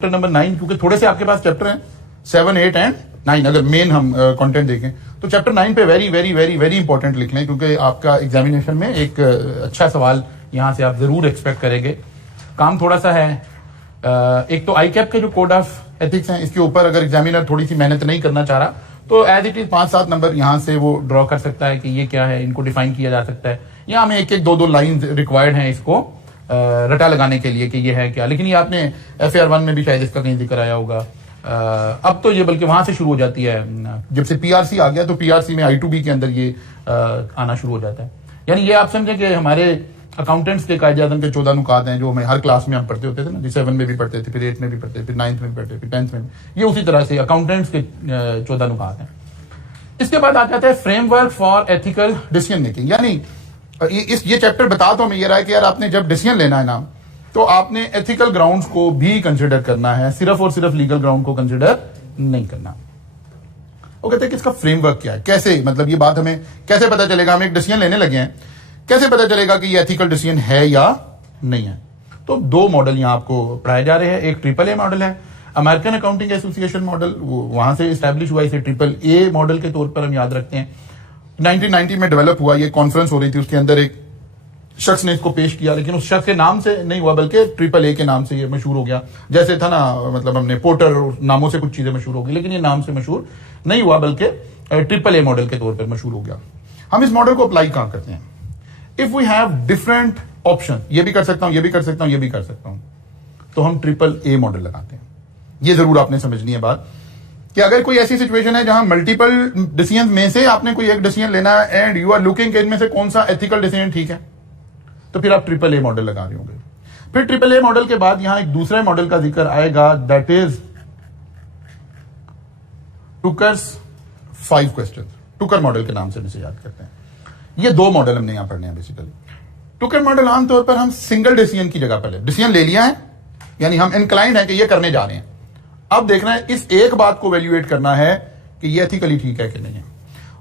Chapter number 9, क्योंकि थोड़े से आपके पास चैप्टर हैं 7, 8 एंड 9, अगर मेन हम कंटेंट देखें तो चैप्टर 9 पे very very very very important लिख लें, क्योंकि आपका एग्जामिनेशन में एक अच्छा सवाल यहां से आप जरूर एक्सपेक्ट करेंगे। काम थोड़ा सा है, एक तो ICAP के जो कोड ऑफ एथिक्स हैं इसके ऊपर अगर एग्जामिनर थोड़ी सी मेहनत नहीं करना चाह रहा तो एज इट इज 5-7 नंबर यहां से वो ड्रॉ कर सकता है कि ये क्या है, इनको डिफाइन किया जा सकता है। यहाँ हमें 1-1, 2-2 लाइन रिक्वायर्ड हैं इसको रटा लगाने के लिए कि ये है क्या। लेकिन ये आपने FAR1 में भी शायद इसका कहीं जिक्र आया होगा। अब तो ये बल्कि वहां से शुरू हो जाती है, जब से PRC आ गया तो PRC में I2B के अंदर ये आना शुरू हो जाता है। यानी ये आप समझे कि हमारे अकाउंटेंट्स के कायदे आज़म के 14 नुकात हैं जो हमें हर क्लास में हम पढ़ते होते थे ना, 7 में भी पढ़ते थे, फिर 8 में भी पढ़ते थे, फिर 9th में भी पढ़ते थे, फिर 10th में भी। ये उसी तरह से अकाउंटेंट्स के 14 नुकात हैं। इसके बाद आ जाता है framework for ethical decision making. यानी ये चैप्टर बता तो हमें ये रहा है कि यार आपने जब डिसीजन लेना है ना तो आपने एथिकल ग्राउंड्स को भी कंसिडर करना है, सिर्फ और सिर्फ लीगल ग्राउंड को कंसिडर नहीं करना। वो कहते हैं कि इसका फ्रेमवर्क क्या है, कैसे, मतलब ये बात हमें कैसे पता चलेगा, हम एक डिसीजन लेने लगे हैं, कैसे पता चलेगा कि ये एथिकल डिसीजन है या नहीं है। तो 2 मॉडल यहां आपको पढ़ाए जा रहे हैं। एक AAA मॉडल है, अमेरिकन अकाउंटिंग एसोसिएशन मॉडल, वहां से स्टैब्लिश हुआ, इसे AAA मॉडल के तौर पर हम याद रखते हैं। 1990 में डेवलप हुआ, ये कॉन्फ्रेंस हो रही थी, उसके अंदर एक शख्स ने इसको पेश किया, लेकिन उस शख्स के नाम से नहीं हुआ बल्कि AAA के नाम से ये मशहूर हो गया। जैसे था ना, मतलब हमने पोर्टर नामों से कुछ चीजें मशहूर हो गई, लेकिन ये नाम से मशहूर नहीं हुआ बल्कि AAA मॉडल के तौर पर मशहूर हो गया। हम इस मॉडल को अप्लाई कहां करते हैं? If we have different option, ये भी कर सकता हूं, ये भी कर सकता हूं, ये भी कर सकता हूं, तो हम AAA मॉडल लगाते हैं। ये जरूर आपने समझनी है बात कि अगर कोई ऐसी सिचुएशन है जहां मल्टीपल डिसीजन में से आपने कोई एक डिसीजन लेना है एंड यू आर लुकिंग इनमें से कौन सा एथिकल डिसीजन ठीक है, तो फिर आप AAA मॉडल लगा रहे होंगे। फिर AAA मॉडल के बाद यहां एक दूसरे मॉडल का जिक्र आएगा, दैट इज टुकर्स 5 क्वेश्चन। टुकर मॉडल के नाम से इसे याद करते हैं। ये 2 मॉडल हमने यहां पढ़ने हैं बेसिकली। टुकर मॉडल आमतौर पर हम सिंगल डिसीजन की जगह पर डिसीजन ले लिया है, यानी हम इंक्लाइंड है कि ये करने जा रहे हैं, अब देखना है इस एक बात को वैल्यूएट करना है कि ये एथिकली ठीक है कि नहीं है।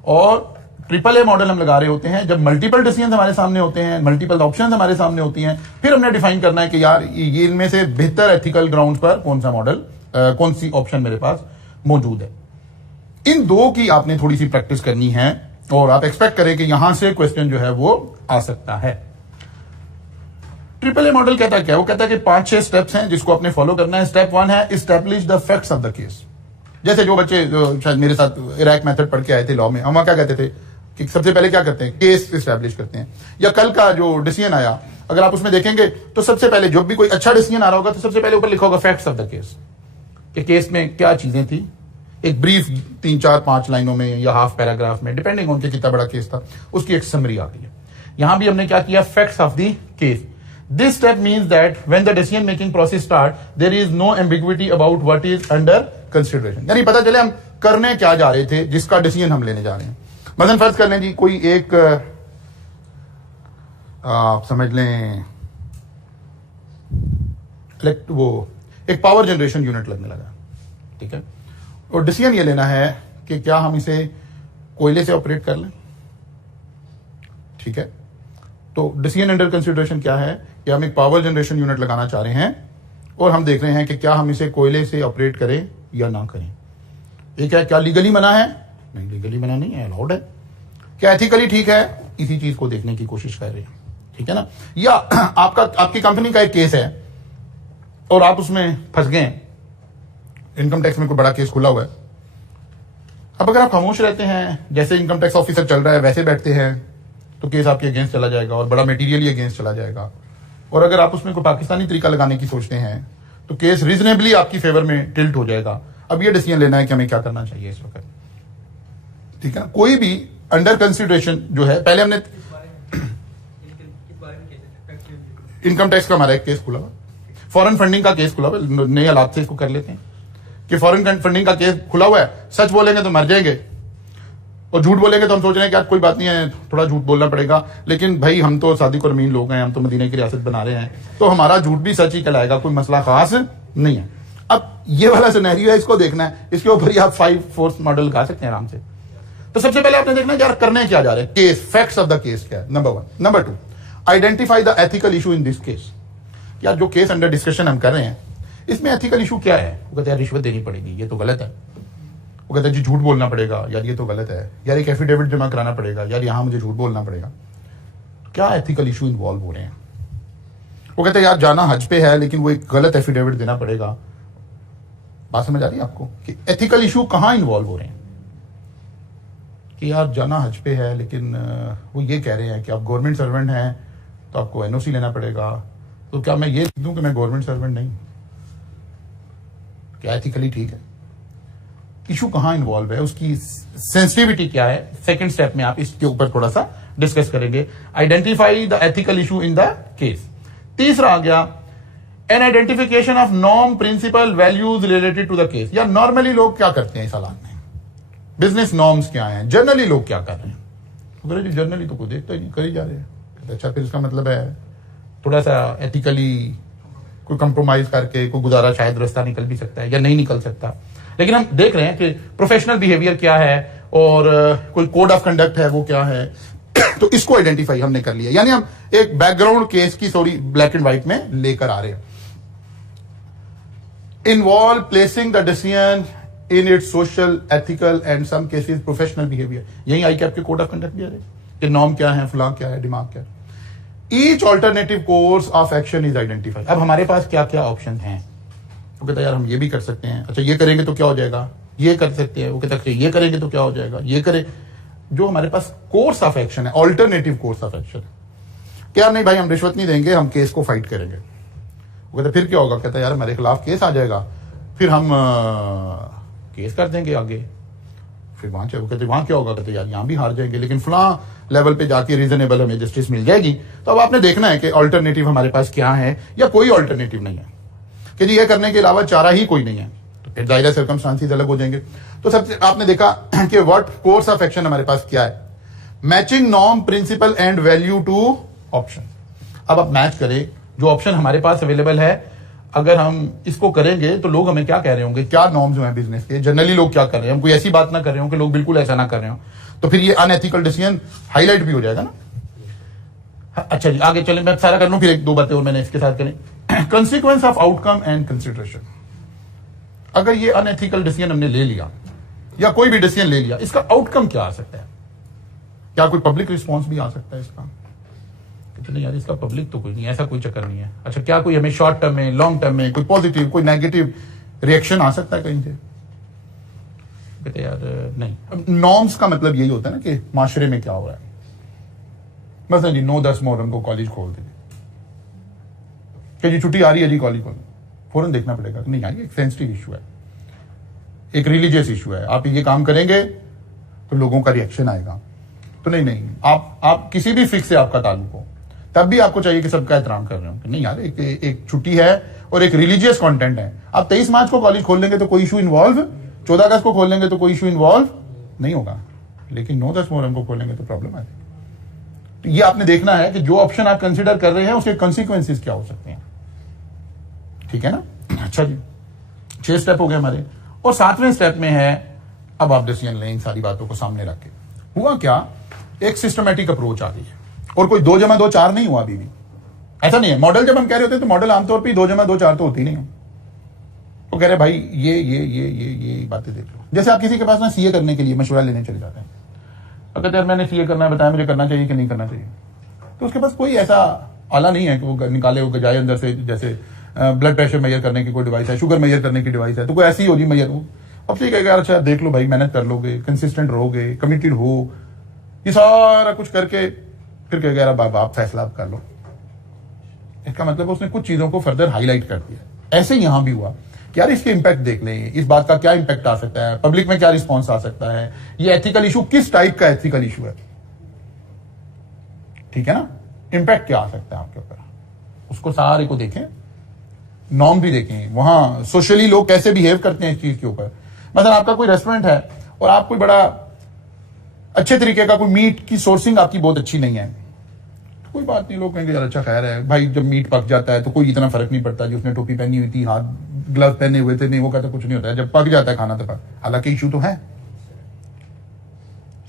और AAA मॉडल हम लगा रहे होते हैं जब मल्टीपल डिसीजन हमारे सामने होते हैं, मल्टीपल ऑप्शंस हमारे सामने होती हैं, फिर हमने डिफाइन करना है कि यार ये इनमें से बेहतर एथिकल ग्राउंड पर कौन सा मॉडल, कौन सी ऑप्शन मेरे पास मौजूद है। इन 2 की आपने थोड़ी सी प्रैक्टिस करनी है और आप एक्सपेक्ट करें कि यहां से क्वेश्चन जो है वो आ सकता है। AAA मॉडल कहता है क्या? वो कहता है कि 5-6 स्टेप्स हैं जिसको आपने फॉलो करना है। स्टेप 1 है establish the facts of the case. जैसे जो बच्चे शायद मेरे साथ इराक मेथड पढ़ के आए थे लॉ में, हम वहां क्या कहते थे कि सबसे पहले क्या करते हैं, केस एस्टैब्लिश करते हैं। या कल का जो डिसीजन आया, अगर आप उसमें देखेंगे तो सबसे पहले जब भी कोई अच्छा डिसीजन आ रहा होगा तो सबसे पहले ऊपर लिखा होगा फैक्ट्स ऑफ द केस, कि केस में क्या चीजें थी। एक ब्रीफ 3-4-5 लाइनों में या हाफ पैराग्राफ में, डिपेंडिंग ऑन कितना बड़ा केस था, उसकी एक समरी आती है। यहां भी हमने क्या किया, facts of the case. This step means that when the decision making process start, there is no ambiguity about what is under consideration. यानी पता चले हम करने क्या जा रहे थे, जिसका डिसीजन हम लेने जा रहे हैं। मसलन फर्ज कर लें जी, कोई एक आप समझ लें वो एक पावर जनरेशन यूनिट लगने लगा, ठीक है, और डिसीजन ये लेना है कि क्या हम इसे कोयले से ऑपरेट कर लें, ठीक है। तो डिसीजन अंडर कंसिडरेशन क्या है कि हम एक पावर जनरेशन यूनिट लगाना चाह रहे हैं और हम देख रहे हैं कि क्या हम इसे कोयले से ऑपरेट करें या ना करें। एक है क्या लीगली मना है, नहीं लीगली मना नहीं है, अलाउड है। क्या एथिकली ठीक है, इसी चीज को देखने की कोशिश कर रहे हैं, ठीक है ना। या आपकी कंपनी का एक केस है और आप उसमें फंस गए, इनकम टैक्स में कोई बड़ा केस खुला हुआ है। अब अगर आप खामोश रहते हैं, जैसे इनकम टैक्स ऑफिसर चल रहा है वैसे बैठते हैं, तो केस आपके अगेंस्ट चला जाएगा और बड़ा मेटीरियली अगेंस्ट चला जाएगा। और अगर आप उसमें कोई पाकिस्तानी तरीका लगाने की सोचते हैं तो केस रीजनेबली आपकी फेवर में टिल्ट हो जाएगा। अब ये डिसीजन लेना है कि हमें क्या करना चाहिए इस वक्त, ठीक है ना। कोई भी अंडर कंसिडरेशन जो है, पहले हमने इनकम टैक्स का हमारा एक केस खुला हुआ, फॉरेन फंडिंग का केस खुला हुआ, नए हालात से इसको कर लेते हैं कि फॉरेन फंडिंग का केस खुला हुआ है, सच बोलेंगे तो मर जाएंगे और झूठ बोलेंगे तो हम सोच रहे हैं कि आज कोई बात नहीं है, थोड़ा झूठ बोलना पड़ेगा, लेकिन भाई हम तो सादिक और अमीन लोग हैं, हम तो मदीने की रियासत बना रहे हैं, तो हमारा झूठ भी सच ही कहलाएगा, कोई मसला खास नहीं है। अब ये वाला सिनेरियो है, इसको देखना है, इसके ऊपर ही आप 5-4 मॉडल लगा सकते हैं आराम से। तो सबसे पहले आपने देखना है यार करने क्या जा रहे हैं, case, facts of the case क्या है, number 1। Number 2, identify the ethical issue in this case. यार जो केस अंडर डिस्कशन हम कर रहे हैं इसमें एथिकल इशू क्या है? वो कहते हैं रिश्वत देनी पड़ेगी, ये तो गलत है। वो कहते हैं जी झूठ बोलना पड़ेगा, यार ये तो गलत है, यार एक एफिडेविट जमा कराना पड़ेगा, यार यहाँ मुझे झूठ बोलना पड़ेगा। क्या एथिकल इशू इन्वॉल्व हो रहे हैं? वो कहते हैं यार जाना हज पे है लेकिन वो एक गलत एफिडेविट देना पड़ेगा। बात समझ आ रही है आपको कि एथिकल इशू कहां इन्वॉल्व हो रहे हैं? कि यार जाना हज पे है लेकिन वो ये कह रहे हैं कि आप गवर्नमेंट सर्वेंट हैं तो आपको एनओसी लेना पड़ेगा। तो क्या मैं ये लिख दूं कि मैं गवर्नमेंट सर्वेंट नहीं? क्या एथिकली ठीक है? इशू कहां इन्वॉल्व है, उसकी सेंसिटिविटी क्या है? सेकंड स्टेप में आप इसके ऊपर थोड़ा सा डिस्कस करेंगे। Identify the ethical issue in the case. तीसरा आ गया an identification of norm principle values related to the case. या नॉर्मली लोग क्या करते हैं इस हालात में, बिजनेस नॉर्म्स क्या हैं, जनरली लोग क्या कर रहे हैं? तो जी जनरली तो कोई देखता ही नहीं, कर ही जा रहे हैं। अच्छा फिर इसका मतलब है थोड़ा सा एथिकली कोई कंप्रोमाइज करके कोई गुजारा शायद रास्ता निकल भी सकता है या नहीं निकल सकता। लेकिन हम देख रहे हैं कि प्रोफेशनल बिहेवियर क्या है और कोई कोड ऑफ कंडक्ट है वो क्या है। तो इसको आइडेंटिफाई हमने कर लिया, यानी हम एक बैकग्राउंड केस की सॉरी ब्लैक एंड व्हाइट में लेकर आ रहे हैं। Involve placing the decision in its social, ethical and some cases professional behaviour. यही आई कैप के कोड ऑफ कंडक्ट भी आ रहे कि नॉर्म क्या है, फलां क्या है, दिमाग क्या है। Each alternative course of action is identified. अब हमारे पास क्या क्या ऑप्शन हैं? वो कहता है यार हम ये भी कर सकते हैं, अच्छा ये करेंगे तो क्या हो जाएगा, ये कर सकते हैं। वो कहता है ये करेंगे तो क्या हो जाएगा, ये करें। जो हमारे पास कोर्स ऑफ एक्शन है, ऑल्टरनेटिव कोर्स ऑफ एक्शन, क्या नहीं भाई हम रिश्वत नहीं देंगे, हम केस को फाइट करेंगे। वो कहता फिर क्या होगा? कहता है यार हमारे खिलाफ केस आ जाएगा, फिर हम केस कर देंगे आगे, फिर वहां वो कहते वहां क्या होगा? कहते यार यहां भी हार जाएंगे लेकिन फलां लेवल पे जाके रीजनेबल हमें जस्टिस मिल जाएगी। तो अब आपने देखना है कि ऑल्टरनेटिव हमारे पास क्या है या कोई ऑल्टरनेटिव नहीं है कि जी ये करने के अलावा चारा ही कोई नहीं है। तो फिर जाहिर सर्कमस्टांसेस अलग हो जाएंगे। तो सबसे आपने देखा कि व्हाट कोर्स ऑफ एक्शन हमारे पास क्या है? Matching norm, principle and value to option. अब आप मैच करें जो ऑप्शन हमारे पास अवेलेबल है, अगर हम इसको करेंगे तो लोग हमें क्या कह रहे होंगे, क्या नॉर्म्स हैं बिजनेस के, जनरली लोग क्या कर रहे हैं, हम कोई ऐसी बात ना कर रहे हो कि लोग बिल्कुल ऐसा ना कर रहे हो, तो फिर ये अनएथिकल डिसीजन हाईलाइट भी हो जाएगा ना। अच्छा जी आगे चलें, मैं सारा कर लूं फिर एक दो बातें और मैंने इसके साथ करें। Consequence of outcome and consideration. अगर ये अनएथिकल डिसीजन हमने ले लिया या कोई भी डिसीजन ले लिया, इसका आउटकम क्या आ सकता है? क्या कोई पब्लिक रिस्पॉन्स भी आ सकता है इसका? नहीं यार इसका पब्लिक तो कोई नहीं, ऐसा कोई चक्कर नहीं है। अच्छा क्या कोई हमें शॉर्ट टर्म में, लॉन्ग टर्म में कोई पॉजिटिव कोई नेगेटिव रिएक्शन आ सकता है कहीं से? कहते यार नहीं। नॉर्म्स का मतलब यही होता है ना कि माशरे में क्या हो रहा है। बस जी 9-10 मुहर्रम को कॉलेज खोल दीजिए, कि जी छुट्टी आ रही है जी कॉलेज खोल, फौरन देखना पड़ेगा कि नहीं यार एक सेंसिटिव इशू है, एक रिलीजियस इशू है, आप ये काम करेंगे तो लोगों का रिएक्शन आएगा। तो नहीं आप किसी भी फिक्स से आपका ताल्लुक हो तब भी आपको चाहिए कि सबका एहतराम कर रहे हो कि नहीं यार एक छुट्टी है और एक रिलीजियस कंटेंट है। आप 23 मार्च को कॉलेज खोल लेंगे तो कोई इशू इन्वॉल्व, 14 अगस्त को खोल लेंगे तो कोई इशू इन्वॉल्व नहीं होगा, लेकिन 9-10 मुहर्रम को खोलेंगे तो प्रॉब्लम है। तो ये आपने देखना है कि जो ऑप्शन आप कंसिडर कर रहे हैं उसके कॉन्सिक्वेंसेस क्या हो सकते हैं। ठीक है ना? अच्छा जी 6 स्टेप हो गए हमारे, और 7वें स्टेप में है अब आप डिसीजन लें इन सारी बातों को सामने रख के। हुआ क्या, एक सिस्टमैटिक अप्रोच आ गई है और कोई 2 + 2 = 4 नहीं हुआ अभी भी। ऐसा नहीं है मॉडल जब हम कह रहे होते हैं तो मॉडल आमतौर पर 2 + 2 = 4 तो होती नहीं है। तो कह रहे भाई ये बातें देख लो। जैसे आप किसी के पास ना सीए करने के लिए मशवरा लेने चले जाते हैं, अब कहते हैं मैंने सीए करना है, बताया मुझे करना चाहिए कि नहीं करना चाहिए। तो उसके पास कोई ऐसा आला नहीं है कि वो निकाले वो जाए अंदर से, जैसे ब्लड प्रेशर मेजर करने की कोई डिवाइस है, शुगर मेजर करने की डिवाइस है, तो कोई ऐसी होगी मेजर हो। अब ठीक है यार, अच्छा देख लो भाई, मेहनत कर लोगे, कंसिस्टेंट रहोगे, कमिटेड हो, ये सारा कुछ करके फिर कहेगा यार आप फैसला आप कर लो। इसका मतलब उसने कुछ चीजों को फर्दर हाईलाइट कर दिया। ऐसे ही यहां भी हुआ कि यार इसके इंपैक्ट देख लें, इस बात का क्या इंपैक्ट आ सकता है, पब्लिक में क्या रिस्पॉन्स आ सकता है, ये एथिकल इशू किस टाइप का एथिकल इशू है। ठीक है ना, इंपैक्ट क्या आ सकता है आपके ऊपर, उसको सारे को देखें, नॉर्म भी देखें, वहां सोशली लोग कैसे बिहेव करते हैं इस चीज के ऊपर। मतलब आपका कोई रेस्टोरेंट है और आप कोई बड़ा अच्छे तरीके का कोई मीट की सोर्सिंग आपकी बहुत अच्छी नहीं है, तो कोई बात नहीं, लोग कहेंगे यार अच्छा खैर है भाई, जब मीट पक जाता है तो कोई इतना फर्क नहीं पड़ता, जो उसने टोपी पहनी हुई थी, हाथ ग्लव पहने हुए थे, नहीं वो कहता कुछ नहीं होता है, जब पक जाता है खाना तो पक। हालांकि इशू तो है,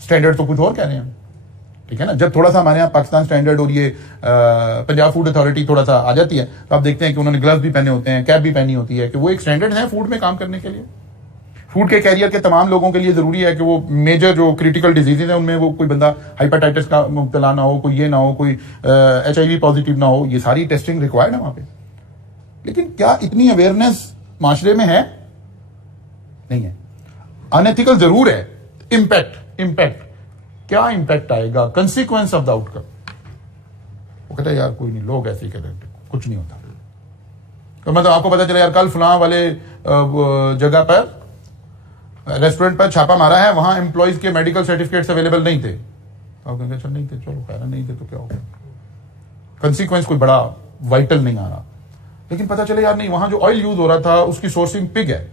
स्टैंडर्ड तो कुछ और कह रहे हैं। ठीक है ना। जब थोड़ा सा हमारे यहाँ पाकिस्तान स्टैंडर्ड और ये पंजाब फूड अथॉरिटी थोड़ा सा आ जाती है तो आप देखते हैं कि उन्होंने ग्लव्स भी पहने होते हैं, कैप भी पहनी होती है, कि वो एक स्टैंडर्ड है फूड में काम करने के लिए। फूड के कैरियर के तमाम लोगों के लिए जरूरी है कि वो मेजर जो क्रिटिकल डिजीजेज है उनमें वो कोई बंदा हाइपेटाइटिस का मुब्तला ना हो, कोई ये ना हो, कोई HIV पॉजिटिव ना हो, ये सारी टेस्टिंग रिक्वायर्ड है वहां पे। लेकिन क्या इतनी अवेयरनेस माशरे में है? नहीं है। अनएथिकल जरूर है। इम्पैक्ट क्या इम्पैक्ट आएगा? Consequence of the outcome. वो कहता है यार कोई नहीं, लोग ऐसे ही कहते हैं, कुछ नहीं होता। तो मतलब आपको पता चला यार कल फलां वाले जगह पर रेस्टोरेंट पर छापा मारा है, वहां एम्प्लॉइज के मेडिकल सर्टिफिकेट्स अवेलेबल नहीं थे। तो आप कहेंगे चल नहीं थे, चलो खैर नहीं थे तो क्या होगा, कंसिक्वेंस कोई बड़ा वाइटल नहीं आ रहा। लेकिन पता चले यार नहीं, वहां जो ऑयल यूज हो रहा था उसकी सोर्सिंग पिग है,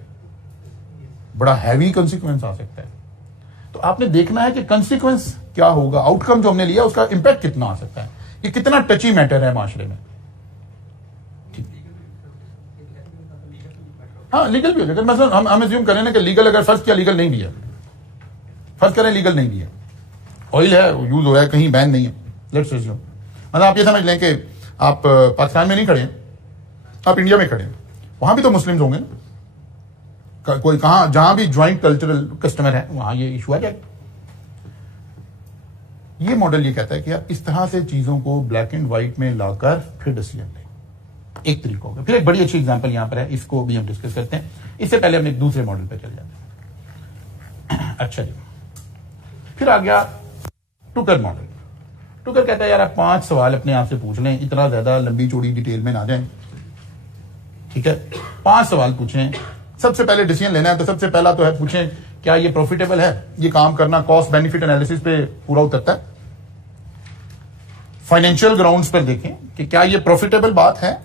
बड़ा हैवी कंसिक्वेंस आ सकता है। तो आपने देखना है कि कंसिक्वेंस क्या होगा, आउटकम जो हमने लिया उसका इंपैक्ट कितना आ सकता है, ये कितना टची मैटर है माशरे में। हाँ लीगल भी हो जाएगा। मतलब हम अज्यूम करें ना कि लीगल, अगर फर्ज किया लीगल नहीं भी है, फर्ज करें लीगल नहीं भी है, ऑयल है यूज हो रहा है, कहीं बैन नहीं है, लेट्स अज्यूम। मतलब आप ये समझ लें कि आप पाकिस्तान में नहीं खड़े हैं, आप इंडिया में खड़े हैं, वहां भी तो मुस्लिम्स होंगे ना, कोई कहां जहां भी ज्वाइंट कल्चरल कस्टमर है वहां ये इशू आ जाएगा। ये मॉडल ये कहता है कि आप इस तरह से चीजों को ब्लैक एंड व्हाइट में लाकर फिर डिसीजन लें, एक तरीका होगा। फिर एक बड़ी अच्छी एग्जांपल यहां पर है, इसको भी हम डिस्कस करते हैं। इससे पहले हम एक दूसरे मॉडल पे चले जाते हैं। अच्छा जी, फिर आ गया टुकर मॉडल। टुकर कहता है यार आप 5 सवाल अपने आप से पूछ लें, इतना ज्यादा लंबी चौड़ी डिटेल में ना जाएं, ठीक है। 5 सवाल पूछें। सबसे पहले डिसीजन लेना है तो सबसे पहला तो है पूछें क्या ये प्रॉफिटेबल है, ये काम करना कॉस्ट बेनिफिट एनालिसिस पे पूरा उतरता है। फाइनेंशियल ग्राउंड्स पर देखें कि क्या ये प्रॉफिटेबल बात है,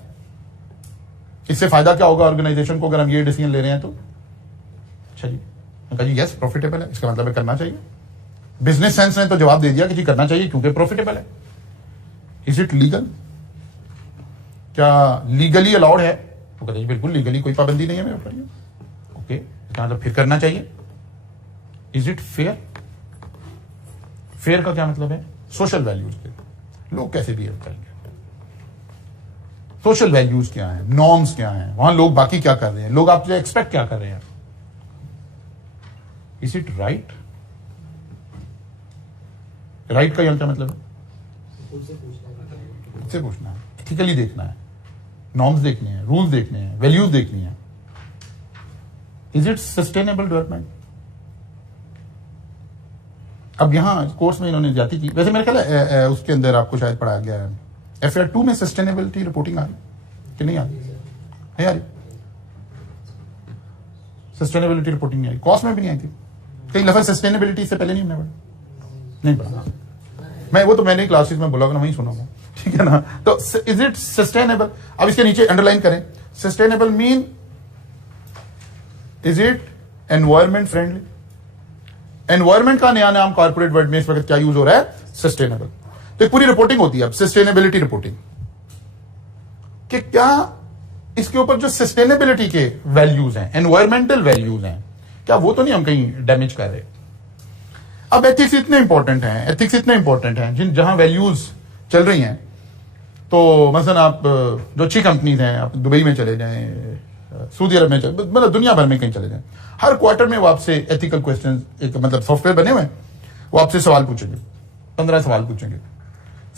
इससे फायदा क्या होगा ऑर्गेनाइजेशन को अगर हम ये डिसीजन ले रहे हैं तो। अच्छा जी, कहा जी यस प्रॉफिटेबल है, इसका मतलब है करना चाहिए। बिजनेस सेंस ने तो जवाब दे दिया कि जी करना चाहिए क्योंकि प्रॉफिटेबल है। इज इट लीगल, क्या लीगली अलाउड है? तो कहते हैं बिल्कुल लीगली, कोई पाबंदी नहीं है मेरे ऊपर। ओके, इसका मतलब फिर करना चाहिए। Is it fair? फेयर का क्या मतलब है? सोशल वैल्यूज के लोग कैसे बिहेव करेंगे, सोशल वैल्यूज क्या है, नॉर्म्स क्या है, वहां लोग बाकी क्या कर रहे हैं, लोग आपसे एक्सपेक्ट क्या कर रहे हैं। Is it right? राइट का यहां क्या मतलब है? उससे पूछना है, एथिकली देखना है, नॉर्म्स देखने हैं, रूल्स देखने हैं, वैल्यूज देखनी है। Is it sustainable development? अब यहां कोर्स में इन्होंने जाती की, वैसे मेरे ख्याल है उसके अंदर आपको शायद पढ़ाया गया है, FR 2 में सस्टेनेबिलिटी रिपोर्टिंग आ रही कि नहीं आ रही? है आ रही? सस्टेनेबिलिटी रिपोर्टिंग नहीं आई, कॉस्ट में भी नहीं आई थी। कई लफ्ज सस्टेनेबिलिटी से पहले नहीं हमने पढ़ा, नहीं पढ़ा मैं, वो तो मैंने क्लासेस में बोला वहीं सुना हूं, ठीक है ना। तो इज इट सस्टेनेबल? अब इसके नीचे अंडरलाइन करें, sustainable mean is it environment friendly? Environment का नया नाम कॉर्पोरेट वर्ड में इस वक्त क्या यूज हो रहा है? सस्टेनेबल। तो एक पूरी रिपोर्टिंग होती है अब, सस्टेनेबिलिटी रिपोर्टिंग, कि क्या इसके ऊपर जो सस्टेनेबिलिटी के वैल्यूज हैं, एनवायरमेंटल वैल्यूज हैं, क्या वो तो नहीं हम कहीं डैमेज कर रहे। अब एथिक्स इतने इंपॉर्टेंट हैं, एथिक्स इतने इंपॉर्टेंट हैं, जिन जहां वैल्यूज चल रही हैं। तो मसलन आप जो अच्छी कंपनीज हैं, आप दुबई में चले जाएं, सऊदी अरब में चले, मतलब दुनिया भर में कहीं चले जाएं, हर क्वार्टर में वो आपसे एथिकल क्वेश्चन, एक मतलब सॉफ्टवेयर बने हुए हैं, वो आपसे सवाल पूछेंगे, 15 सवाल पूछेंगे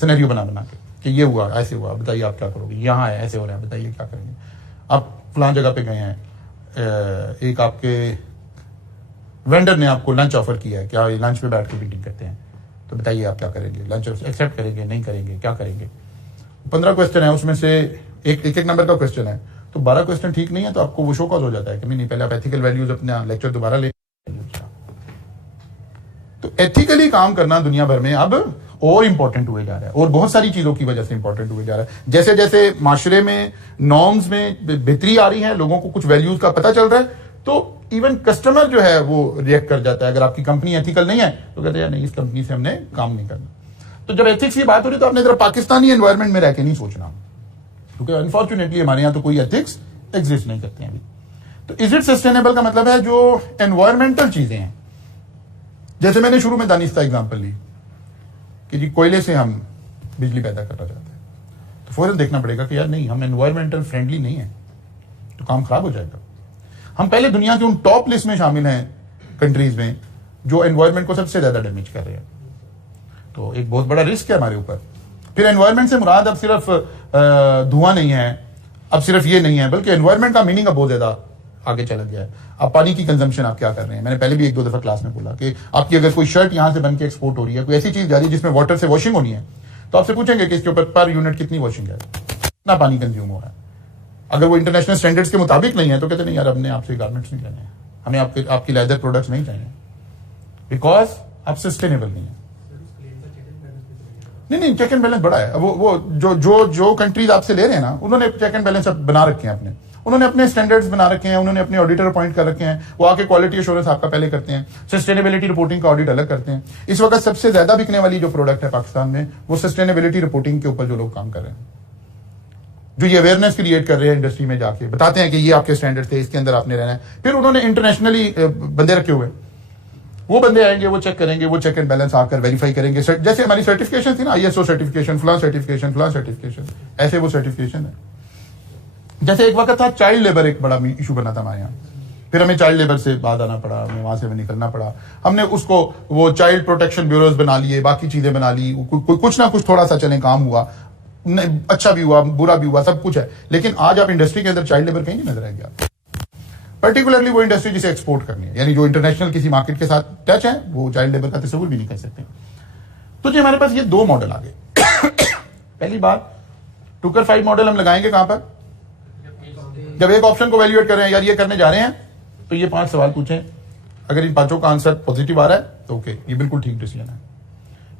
सिनेरियो बना बना के कि ये हुआ, ऐसे हुआ, बताइए आप क्या करोगे, यहाँ है ऐसे हो रहा है, बताइए क्या करेंगे। आप फलां जगह पे गए हैं, एक आपके वेंडर ने आपको लंच ऑफर किया है, क्या लंच पे बैठ के मीटिंग करते हैं, तो बताइए आप क्या करेंगे, लंच एक्सेप्ट करेंगे, नहीं करेंगे, क्या करेंगे। 15 क्वेश्चन है, उसमें से एक नंबर का क्वेश्चन है, तो 12 क्वेश्चन ठीक नहीं है तो आपको वो शो कॉज हो जाता है कि नहीं पहले आप एथिकल वैल्यूज अपना लेक्चर दोबारा ले। तो एथिकली काम करना दुनिया भर में अब और इंपॉर्टेंट हुए जा रहा है, और बहुत सारी चीजों की वजह से इंपॉर्टेंट हुए जा रहा है। जैसे जैसे माशरे में नॉर्म्स में बेहतरी आ रही है, लोगों को कुछ वैल्यूज का पता चल रहा है, तो इवन कस्टमर जो है वो रिएक्ट कर जाता है। अगर आपकी कंपनी एथिकल नहीं है तो कहते हैं नहीं, इस कंपनी से हमने काम नहीं करना। तो जब एथिक्स की बात हो रही तो आपने जरा पाकिस्तानी एनवायरमेंट में रह के नहीं सोचना, क्योंकि अनफॉर्चुनेटली हमारे यहां तो कोई एथिक्स एग्जिस्ट नहीं करते हैं अभी। तो इज इट सस्टेनेबल का मतलब है जो एनवायरमेंटल चीजें हैं, जैसे मैंने शुरू में दानिस्ता एग्जांपल ली कि जी कोयले से हम बिजली पैदा करना चाहते हैं, तो फौरन देखना पड़ेगा कि यार नहीं, हम एनवायरमेंटल फ्रेंडली नहीं है, तो काम खराब हो जाएगा। हम पहले दुनिया की उन टॉप लिस्ट में शामिल हैं कंट्रीज में जो एनवायरमेंट को सबसे ज्यादा डैमेज कर रहे हैं, तो एक बहुत बड़ा रिस्क है हमारे ऊपर। फिर एनवायरमेंट से मुराद अब सिर्फ धुआं नहीं है, अब सिर्फ ये नहीं है, बल्कि एनवायरमेंट का मीनिंग अब बहुत ज्यादा आगे चला गया है। अब पानी की कंजम्पशन आप क्या कर रहे हैं, मैंने पहले भी एक दो दफा क्लास में बोला कि आपकी अगर कोई शर्ट यहां से बन के एक्सपोर्ट हो रही है, कोई ऐसी चीज जा रही है जिसमें वाटर से वॉशिंग होनी है, तो आपसे पूछेंगे कि इसके ऊपर पर यूनिट कितनी वॉशिंग है, कितना पानी कंज्यूम हो रहा है। अगर वो इंटरनेशनल स्टैंडर्ड्स के मुताबिक नहीं है तो कहते नहीं यार, हमने आपसे गारमेंट्स नहीं लेने हैं, हमें आपकी लेदर प्रोडक्ट्स नहीं चाहिए, बिकॉज आप सस्टेनेबल नहीं है। नहीं, चेक एंड बैलेंस बड़ा है। वो जो कंट्रीज आपसे ले रहे हैं ना, उन्होंने चेक एंड बैलेंस बना रखे हैं उन्होंने अपने स्टैंडर्ड्स बना रखे हैं, उन्होंने अपने ऑडिटर अपॉइंट कर रखे हैं, वो आके क्वालिटी एश्योरेंस आपका पहले करते हैं, सस्टेनेबिलिटी रिपोर्टिंग का ऑडिट अलग करते हैं। इस वक्त सबसे ज्यादा बिकने वाली जो प्रोडक्ट है पाकिस्तान में, वो सस्टेनेबिलिटी रिपोर्टिंग के ऊपर जो लोग काम कर रहे हैं, जो ये अवेयरनेस क्रिएट कर रहे हैं इंडस्ट्री में, जाके बताते हैं कि ये आपके स्टैंडर्ड थे, इसके अंदर आपने रहना है। फिर उन्होंने इंटरनेशनली बंदे रखे हुए, वो बंदे आएंगे, वो चेक करेंगे, वो चेक एंड बैलेंस आकर वेरीफाई करेंगे। जैसे हमारी सर्टिफिकेशन थी ना, ISO सर्टिफिकेशन, फलां सर्टिफिकेशन, ऐसे वो सर्टिफिकेशन है। जैसे एक वक्त था चाइल्ड लेबर, एक बड़ा इशू बना था हमारे यहाँ, फिर हमें चाइल्ड लेबर से बाहर आना पड़ा, हमें वहां से निकलना पड़ा। हमने उसको वो चाइल्ड प्रोटेक्शन ब्यूरोज बना लिए, बाकी चीजें बना ली, कुछ ना कुछ थोड़ा सा चले काम हुआ, अच्छा भी हुआ, बुरा भी हुआ, सब कुछ है। लेकिन आज आप इंडस्ट्री के अंदर चाइल्ड लेबर कहीं नहीं नजर आएगी, पर्टिकुलरली वो इंडस्ट्री जिसे एक्सपोर्ट करनी है, यानी जो इंटरनेशनल किसी मार्केट के साथ टच है, वो चाइल्ड लेबर का तस्वीर भी नहीं कर सकते। तो जी हमारे पास ये दो मॉडल आ गए। पहली बात, टुकर 5 मॉडल हम लगाएंगे कहां पर, जब एक ऑप्शन को वैल्यूएट कर रहे हैं, यार ये करने जा रहे हैं, तो ये 5 सवाल पूछें, अगर इन 5 का आंसर पॉजिटिव आ रहा है तो ओके, ये बिल्कुल ठीक डिसीजन है,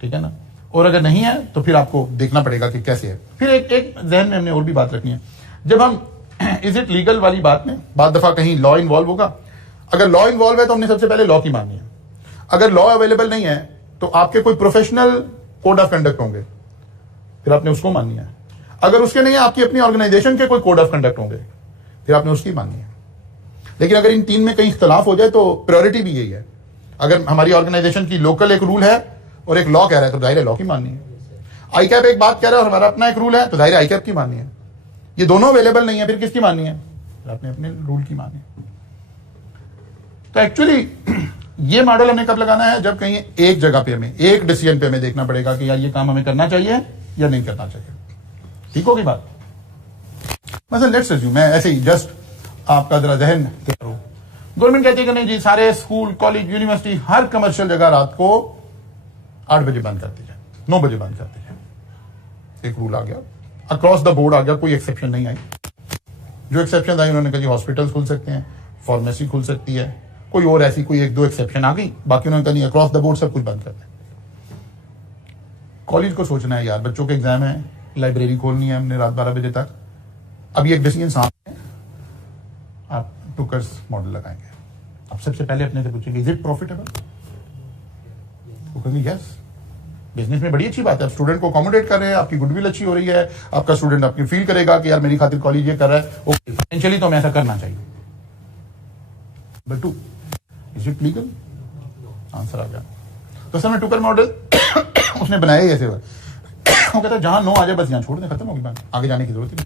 ठीक है ना। और अगर नहीं है तो फिर आपको देखना पड़ेगा कि कैसे है। फिर एक जहन में हमने और भी बात रखनी है, जब हम इज इट लीगल वाली बात में बाद दफा कहीं लॉ इन्वॉल्व होगा। अगर लॉ इन्वॉल्व है तो हमने सबसे पहले लॉ की माननी है। अगर लॉ अवेलेबल नहीं है तो आपके कोई प्रोफेशनल कोड ऑफ कंडक्ट होंगे, फिर आपने उसको माननी है। अगर उसके नहीं है, आपकी अपनी ऑर्गेनाइजेशन के कोई कोड ऑफ कंडक्ट होंगे, फिर आपने उसकी माननी है। लेकिन अगर इन 3 में कहीं इख्तलाफ हो जाए तो प्रायोरिटी भी यही है। अगर हमारी ऑर्गेनाइजेशन की लोकल एक रूल है और एक लॉ कह रहा है, तो जाहिर है लॉ की माननी है। आईकैप एक बात कह रहा है और हमारा अपना एक रूल है, तो जाहिर है आईकैप की माननी है। ये दोनों अवेलेबल नहीं है, फिर किसकी माननी है, आपने अपने रूल की माननी है। तो एक्चुअली ये मॉडल हमने कब लगाना है, जब कहीं एक जगह पे हमें, एक डिसीजन पे हमें देखना पड़ेगा कि यार ये काम हमें करना चाहिए या नहीं करना चाहिए। ठीक होगी बात। मतलब लेट्स अज्यूम, मैं ऐसे ही जस्ट आपका जरा जहन तैयार हो, गवर्नमेंट कहती है कि नहीं जी, सारे स्कूल, कॉलेज, यूनिवर्सिटी, हर कमर्शियल जगह रात को 8 बजे बंद करती जाए, 9 बजे बंद करती जाए। एक रूल आ गया, अक्रॉस द बोर्ड आ गया, कोई एक्सेप्शन नहीं आई। जो एक्सेप्शन आई उन्होंने कहा जी हॉस्पिटल्स खुल सकते हैं, फार्मेसी खुल सकती है, कोई और ऐसी कोई 1-2 एक्सेप्शन आ गई, बाकी उन्होंने कहा नहीं, अक्रॉस द बोर्ड सब कुछ बंद कर दें। कॉलेज को सोचना है यार, बच्चों के एग्जाम है, लाइब्रेरी खोलनी है हमने रात 12 बजे तक। अब ये एक डिसीजन सामने है, आप टुकर्स मॉडल लगाएंगे। अब सबसे पहले अपने से पूछेंगे इज इट प्रॉफिटेबल, वो कहेंगे यस, बिजनेस में बड़ी अच्छी बात है, आप स्टूडेंट को अकोमोडेट कर रहे हैं, आपकी गुडविल अच्छी हो रही है, आपका स्टूडेंट आपकी फील करेगा कि यार मेरी खातिर कॉलेज ये कर रहा है, ओके फाइनेंशियली तो हमें ऐसा करना चाहिए। Number 2, is it legal, answer आ गया। तो सर मैं टुकर मॉडल उसने बनाया ही ऐसे, वो कहता है जहां 9 आ जाए बस यहां छोड़ दें, खत्म होगी बात, आगे जाने की जरूरत नहीं।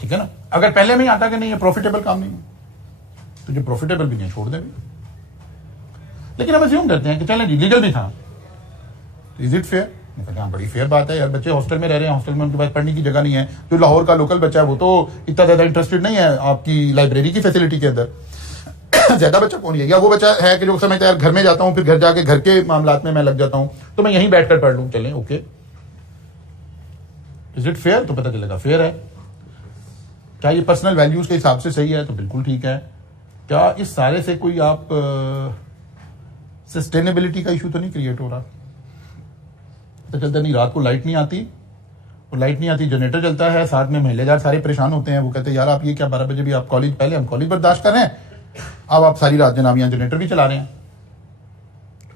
ठीक है ना। अगर पहले में ही आता कि नहीं ये प्रॉफिटेबल काम नहीं है, तो जो प्रॉफिटेबल भी नहीं छोड़ दें। लेकिन हम अज्यूम करते हैं कि चलें जी लीगल भी था, इज इट फेयर, हाँ बड़ी फेयर बात है यार, बच्चे हॉस्टल में रह रहे हैं, हॉस्टल में उनके पास पढ़ने की जगह नहीं है। जो लाहौर का लोकल बच्चा है वो तो इतना ज्यादा इंटरेस्टेड नहीं है आपकी लाइब्रेरी की फैसिलिटी के अंदर। ज्यादा बच्चा कौन है, या वो बच्चा है कि जो समझता है यार घर में जाता हूं, फिर घर जाके घर के मामलात में मैं लग जाता हूं, तो मैं यहीं बैठकर पढ़ लूं। चलें ओके, इज इट फेयर, तो पता चलेगा फेयर है। क्या ये पर्सनल वैल्यूज के हिसाब से सही है, तो बिल्कुल ठीक है। क्या इस सारे से कोई आप सस्टेनेबिलिटी का इशू तो नहीं क्रिएट हो रहा, तो चलता नहीं, रात को लाइट नहीं आती, और लाइट नहीं आती जनरेटर चलता है, साथ में महिलेदार सारे परेशान होते हैं। वो कहते हैं यार आप ये क्या 12 बजे भी आप कॉलेज, पहले हम कॉलेज बर्दाश्त कर रहे हैं, अब आप सारी रात जनाब यहाँ जनरेटर भी चला रहे हैं।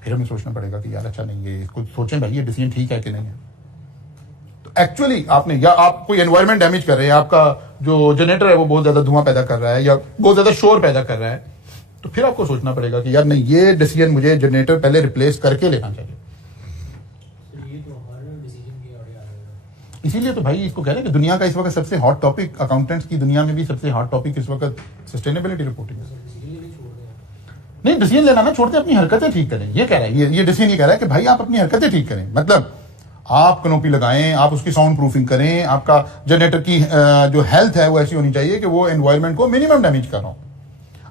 फिर हमें सोचना पड़ेगा कि यार अच्छा नहीं, ये इसको सोचें भाई ये डिसीजन ठीक है कि नहीं है। तो एक्चुअली आपने, या आप कोई एनवायरमेंट डैमेज कर रहे हैं, आपका जो जनरेटर है वो बहुत ज्यादा धुआं पैदा कर रहा है या बहुत ज्यादा शोर पैदा कर रहा है, तो फिर आपको सोचना पड़ेगा कि यार नहीं, ये डिसीजन मुझे जनरेटर पहले रिप्लेस करके लेना चाहिए। इसीलिए तो भाई इसको कह रहे हैं कि दुनिया का इस वक्त सबसे हॉट टॉपिक, अकाउंटेंट्स की दुनिया में भी सबसे हॉट टॉपिक इस वक्त सस्टेनेबिलिटी रिपोर्टिंग है। नहीं, डिसीजन लेना ना छोड़ते, अपनी हरकतें ठीक करें, ये कह रहा है। ये डिसीजन ये कह रहा है कि भाई आप अपनी हरकतें ठीक करें, मतलब आप कनोपी लगाएं, आप उसकी साउंड प्रूफिंग करें, आपका जनरेटर की जो हेल्थ है वो ऐसी होनी चाहिए कि वो एनवायरमेंट को मिनिमम डैमेज कर रहा हो।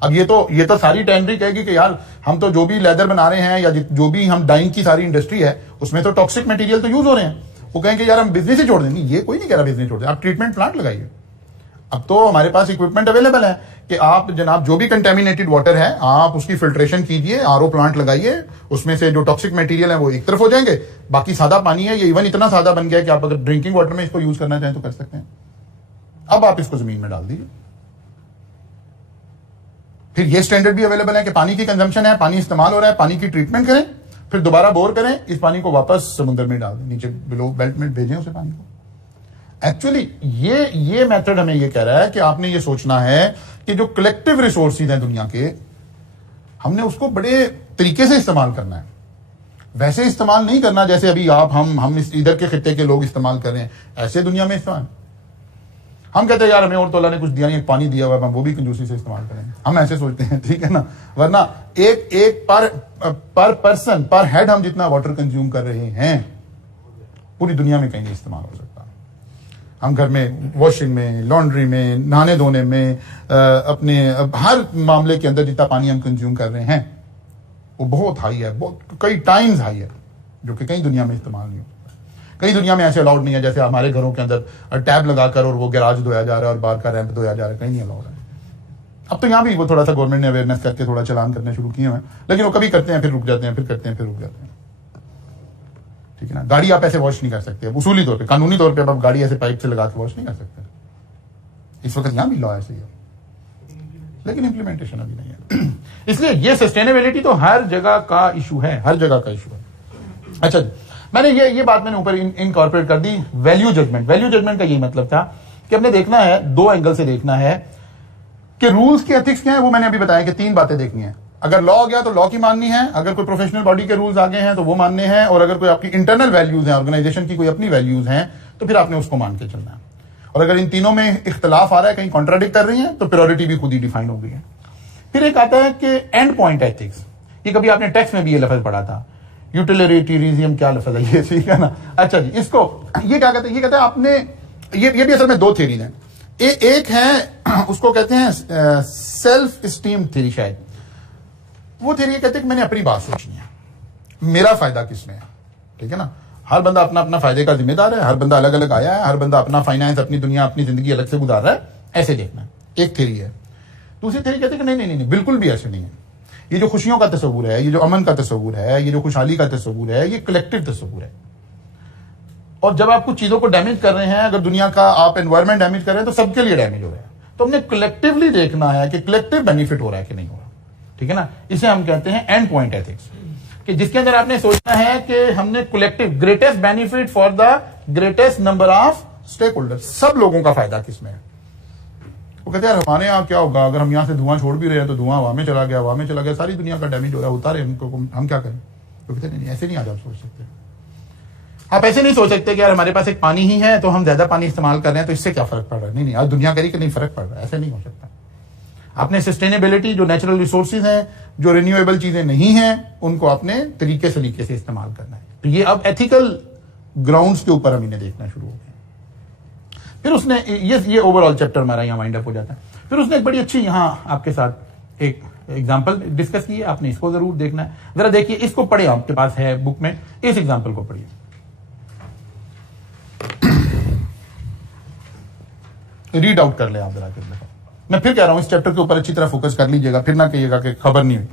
अब ये तो सारी टेंडरी कहेगी कि यार हम तो जो भी लेदर बना रहे हैं या जो भी हम डाइंग की सारी इंडस्ट्री है उसमें तो टॉक्सिक मटेरियल तो यूज हो रहे हैं। वो कहेंगे यार हम बिजनेस ही छोड़ देंगे। ये कोई नहीं कह रहा बिजनेस छोड़ दें, आप ट्रीटमेंट प्लांट लगाइए। अब तो हमारे पास इक्विपमेंट अवेलेबल है कि आप जनाब जो भी कंटेमिनेटेड वाटर है आप उसकी फिल्ट्रेशन कीजिए, आरओ प्लांट लगाइए, उसमें से जो टॉक्सिक मटेरियल है वो एक तरफ हो जाएंगे, बाकी सादा पानी है, ये इवन इतना सादा बन गया कि आप अगर ड्रिंकिंग वाटर में इसको यूज करना चाहें तो कर सकते हैं। अब आप इसको जमीन में डाल दीजिए। फिर ये स्टैंडर्ड भी अवेलेबल है कि पानी की कंजम्पशन है, पानी इस्तेमाल हो रहा है, पानी की ट्रीटमेंट करें, फिर दोबारा बोर करें, इस पानी को वापस समुद्र में डाल दें, नीचे बिलो बेल्ट में भेजें उसे पानी को। एक्चुअली ये मेथड हमें ये कह रहा है कि आपने ये सोचना है कि जो कलेक्टिव रिसोर्सेज हैं दुनिया के, हमने उसको बड़े तरीके से इस्तेमाल करना है। वैसे इस्तेमाल नहीं करना जैसे अभी आप हम इस इधर के खित्ते के लोग इस्तेमाल कर रहे हैं, ऐसे दुनिया में इस्तेमाल। हम कहते हैं यार हमें और तो अल्लाह ने कुछ दिया नहीं, पानी दिया हुआ है, हम वो भी कंजूसी से इस्तेमाल करेंगे, हम ऐसे सोचते हैं, ठीक है ना। वरना एक पर पर्सन पर हेड हम जितना वाटर कंज्यूम कर रहे हैं पूरी दुनिया में कहीं नहीं इस्तेमाल हो सकता। हम घर में वॉशिंग में, लॉन्ड्री में, नहाने धोने में, अपने हर मामले के अंदर जितना पानी हम कंज्यूम कर रहे हैं वो बहुत हाई है, बहुत कई टाइम्स हाई है, जो कि कई दुनिया में इस्तेमाल नहीं होता। कई दुनिया में ऐसे अलाउड नहीं है जैसे हमारे घरों के अंदर टैब लगाकर और वो गैराज धोया जा रहा है और बाहर का रैंप धोया जा रहा है, कहीं नहीं अलाउड है। अब तो यहां भी वो थोड़ा सा गवर्नमेंट ने अवेयरनेस करके थोड़ा चलान करने शुरू किए हैं, लेकिन वो कभी करते हैं फिर रुक जाते हैं, फिर करते हैं फिर रुक जाते हैं, ठीक है ना। गाड़ी आप ऐसे वॉश नहीं कर सकते, उसूली तौर पे, कानूनी तौर पे आप गाड़ी ऐसे पाइप से लगा के वॉश नहीं कर सकते। इस वक्त यहां भी लॉ ऐसे ही है, लेकिन इंप्लीमेंटेशन अभी नहीं है। इसलिए ये सस्टेनेबिलिटी तो हर जगह का इशू है, हर जगह का इशू है। अच्छा जी, मैंने ये बात मैंने ऊपर इनकॉर्पोरेट कर दी। वैल्यू जजमेंट, वैल्यू जजमेंट का यही मतलब था कि हमने देखना है, दो एंगल से देखना है कि रूल्स के एथिक्स क्या है। वो मैंने अभी बताया कि तीन बातें देखनी है। अगर लॉ आ गया तो लॉ की माननी है, अगर कोई प्रोफेशनल बॉडी के रूल्स आ गए हैं तो वो मानने हैं, और अगर कोई आपकी इंटरनल वैल्यूज हैं, ऑर्गेनाइजेशन की कोई अपनी वैल्यूज हैं, तो फिर आपने उसको मान के चलना है। और अगर इन तीनों में इख्तलाफ आ रहा है, कहीं कॉन्ट्राडिक्ट कर रही है, तो प्रायोरिटी भी खुद ही डिफाइन हो गई है। फिर एक आता है कि एंड पॉइंट एथिक्स। ये कभी आपने टेक्स्ट में भी ये लफ्ज पढ़ा था, यूटिलिटेरिज्म, क्या लफ्ज है ये, ठीक है ना। अच्छा जी, इसको ये क्या कहते हैं, ये कहते हैं आपने ये भी असल में दो थ्योरीज हैं। एक है उसको कहते हैं सेल्फ स्टीम थ्योरी। शायद वो थ्योरी कहते हैं कि मैंने अपनी बात सोचनी है, मेरा फायदा किसमें है, ठीक है ना। हर बंदा अपना अपना फायदे का जिम्मेदार है, हर बंदा अलग अलग आया है, हर बंदा अपना फाइनेंस, अपनी दुनिया, अपनी जिंदगी अलग से गुजार रहा है, ऐसे देखना है। एक थ्योरी है। दूसरी थ्योरी कहते हैं कि नहीं, बिल्कुल भी ऐसे नहीं है। ये जो खुशियों का तस्वुर है, ये जो अमन का तस्वुर है, ये जो खुशहाली का तस्वुर है, ये कलेक्टिव तस्वुर है। और जब आप कुछ चीजों को डैमेज कर रहे हैं, अगर दुनिया का आप एनवायरमेंट डैमेज कर रहे हैं तो सबके लिए डैमेज हो रहा है। तो हमने कलेक्टिवली देखना है कि कलेक्टिव बेनिफिट हो रहा है कि नहीं हो रहा, ठीक है ना। इसे हम कहते हैं एंड पॉइंट एथिक्स, कि जिसके अंदर आपने सोचना है कि हमने collective greatest benefit for the greatest number of stake holder, सब लोगों का फायदा किसमें है। वो कहते हैं यार हमारे यहाँ क्या होगा अगर हम यहाँ से धुआं छोड़ भी रहे हैं तो धुआं हवा में चला गया, हवा में चला गया, सारी दुनिया का डैमेज हो रहा है, उतारे हमको, हम क्या करें। तो कहते नहीं, ऐसे नहीं आज आप सोच सकते। आप ऐसे नहीं सोच सकते कि यार हमारे पास एक पानी ही है तो हम ज्यादा पानी इस्तेमाल कर रहे हैं तो इससे क्या फर्क पड़ रहा है। नहीं, आज दुनिया करी कि नहीं फर्क पड़ रहा है, ऐसे नहीं हो सकता। आपने सस्टेनेबिलिटी, जो नेचुरल रिसोर्सेज हैं, जो रिन्यूएबल चीजें नहीं हैं, उनको आपने तरीके से इस्तेमाल करना है। तो ये अब एथिकल ग्राउंड्स के ऊपर हम इन्हें देखना शुरू हो गए। फिर उसने ये ओवरऑल चैप्टर हमारा यहाँ वाइंड अप हो जाता है। फिर उसने एक बड़ी अच्छी यहाँ आपके साथ एक एग्जाम्पल डिस्कस की है, आपने इसको जरूर देखना है। जरा देखिए, इसको पढ़े, आपके पास है बुक में, इस एग्जाम्पल को पढ़िए। रीड आउट कर ले आप जरा। मैं फिर कह रहा हूं इस चैप्टर के ऊपर अच्छी तरह फोकस कर लीजिएगा, फिर ना कहिएगा कि खबर नहीं हुई।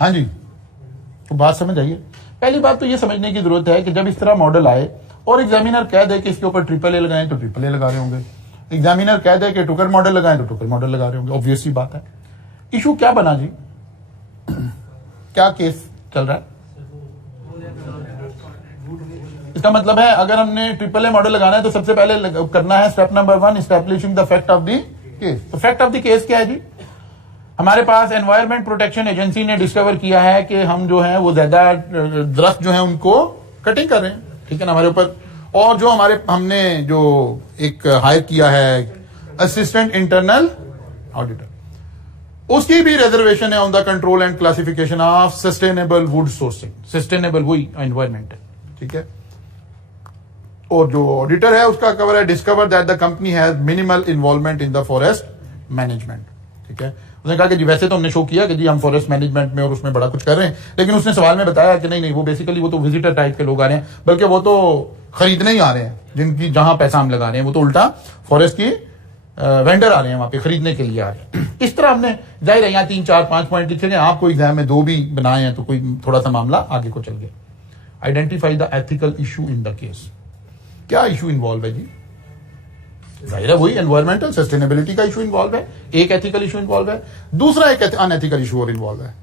हाँ जी, तो बात समझ आइए। पहली बात तो ये समझने की जरूरत है कि जब इस तरह मॉडल आए और एग्जामिनर कह दे कि इसके ऊपर ट्रिपल ए लगाएं तो ट्रिपल ए लगा रहे होंगे, एग्जामिनर कह दे कि टुकर मॉडल लगाएं तो टुकर मॉडल लगा रहे होंगे। ऑब्वियस सी बात है। इशू क्या बना जी, क्या केस चल रहा है? इसका मतलब है अगर हमने ट्रिपल ए मॉडल लगाना है तो सबसे पहले करना है step number 1, establishing the fact of the case. तो फैक्ट ऑफ द केस क्या है जी? हमारे पास एनवायरमेंट प्रोटेक्शन एजेंसी ने डिस्कवर किया है कि हम जो है वो ज्यादा दरख्त जो है उनको कटिंग कर रहे हैं, ठीक है ना, हमारे ऊपर। और जो हमने जो एक हायर किया है असिस्टेंट इंटरनल ऑडिटर, उसकी भी रिजर्वेशन है on the control and classification of sustainable would sourcing. Sustainable वही एनवायरमेंट है, ठीक है। और जो ऑडिटर है उसका कवर है discover that the company has minimal involvement in the forest management, ठीक है। उसने कहा कि जी वैसे तो हमने शो किया कि जी हम फॉरेस्ट मैनेजमेंट में और उसमें बड़ा कुछ कर रहे हैं, लेकिन उसने सवाल में बताया कि नहीं वो बेसिकली वो तो विजिटर टाइप के लोग आ रहे हैं, बल्कि वो तो खरीदने ही आ रहे हैं, जिनकी जहां पैसा हम लगा रहे हैं वो तो उल्टा फॉरेस्ट की वेंडर आ रहे हैं वहां पे खरीदने के लिए आ रहे हैं। इस तरह हमने जाहिर है यहाँ 3, 4, 5 पॉइंट लिखे गए, आपको एग्जाम में 2 भी बनाए हैं तो कोई थोड़ा सा मामला आगे को चल गया। Identify the ethical issue in the case. क्या इशू इन्वॉल्व है जी? जाहिर है वही एनवायरमेंटल सस्टेनेबिलिटी का इशू इन्वॉल्व है, एक एथिकल इशू इन्वॉल्व है, दूसरा एक अनएथिकल इशू और इन्वॉल्व है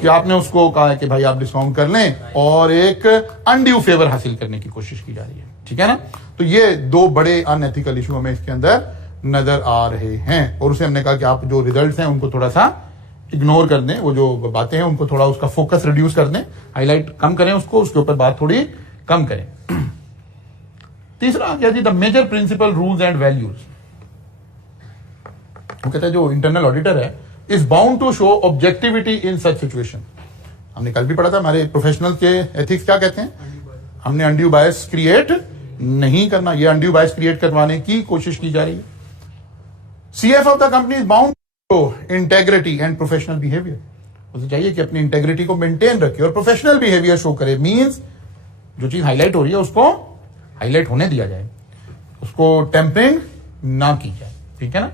कि आपने उसको कहा है कि भाई आप डिस्काउंट कर लें और एक अनड्यू फेवर हासिल करने की कोशिश की जा रही है, ठीक है ना। तो ये 2 बड़े अनएथिकल इशू हमें इसके अंदर नजर आ रहे हैं। और उसे हमने कहा कि आप जो रिजल्ट्स हैं उनको थोड़ा सा इग्नोर कर दें, वो जो बातें हैं उनको थोड़ा उसका फोकस रिड्यूस कर दें, हाईलाइट कम करें उसको, उसके ऊपर बात थोड़ी कम करें। तीसरा क्या जी? The major principle rules and values. वो कहता है जो इंटरनल ऑडिटर है is bound to show objectivity in such situation. हमने कल भी पढ़ा था हमारे प्रोफेशनल के एथिक्स क्या कहते हैं, हमने अनड्यू बायस क्रिएट नहीं करना, ये अनड्यू बायस क्रिएट करवाने की कोशिश की जा रही है। CF of the company is bound to integrity and professional behaviour. उसे चाहिए कि अपनी इंटेग्रिटी को मेंटेन रखे और प्रोफेशनल बिहेवियर शो करे। मींस जो चीज हाईलाइट हो रही है उसको हाईलाइट होने दिया जाए, उसको टेम्परिंग ना की जाए, ठीक है ना।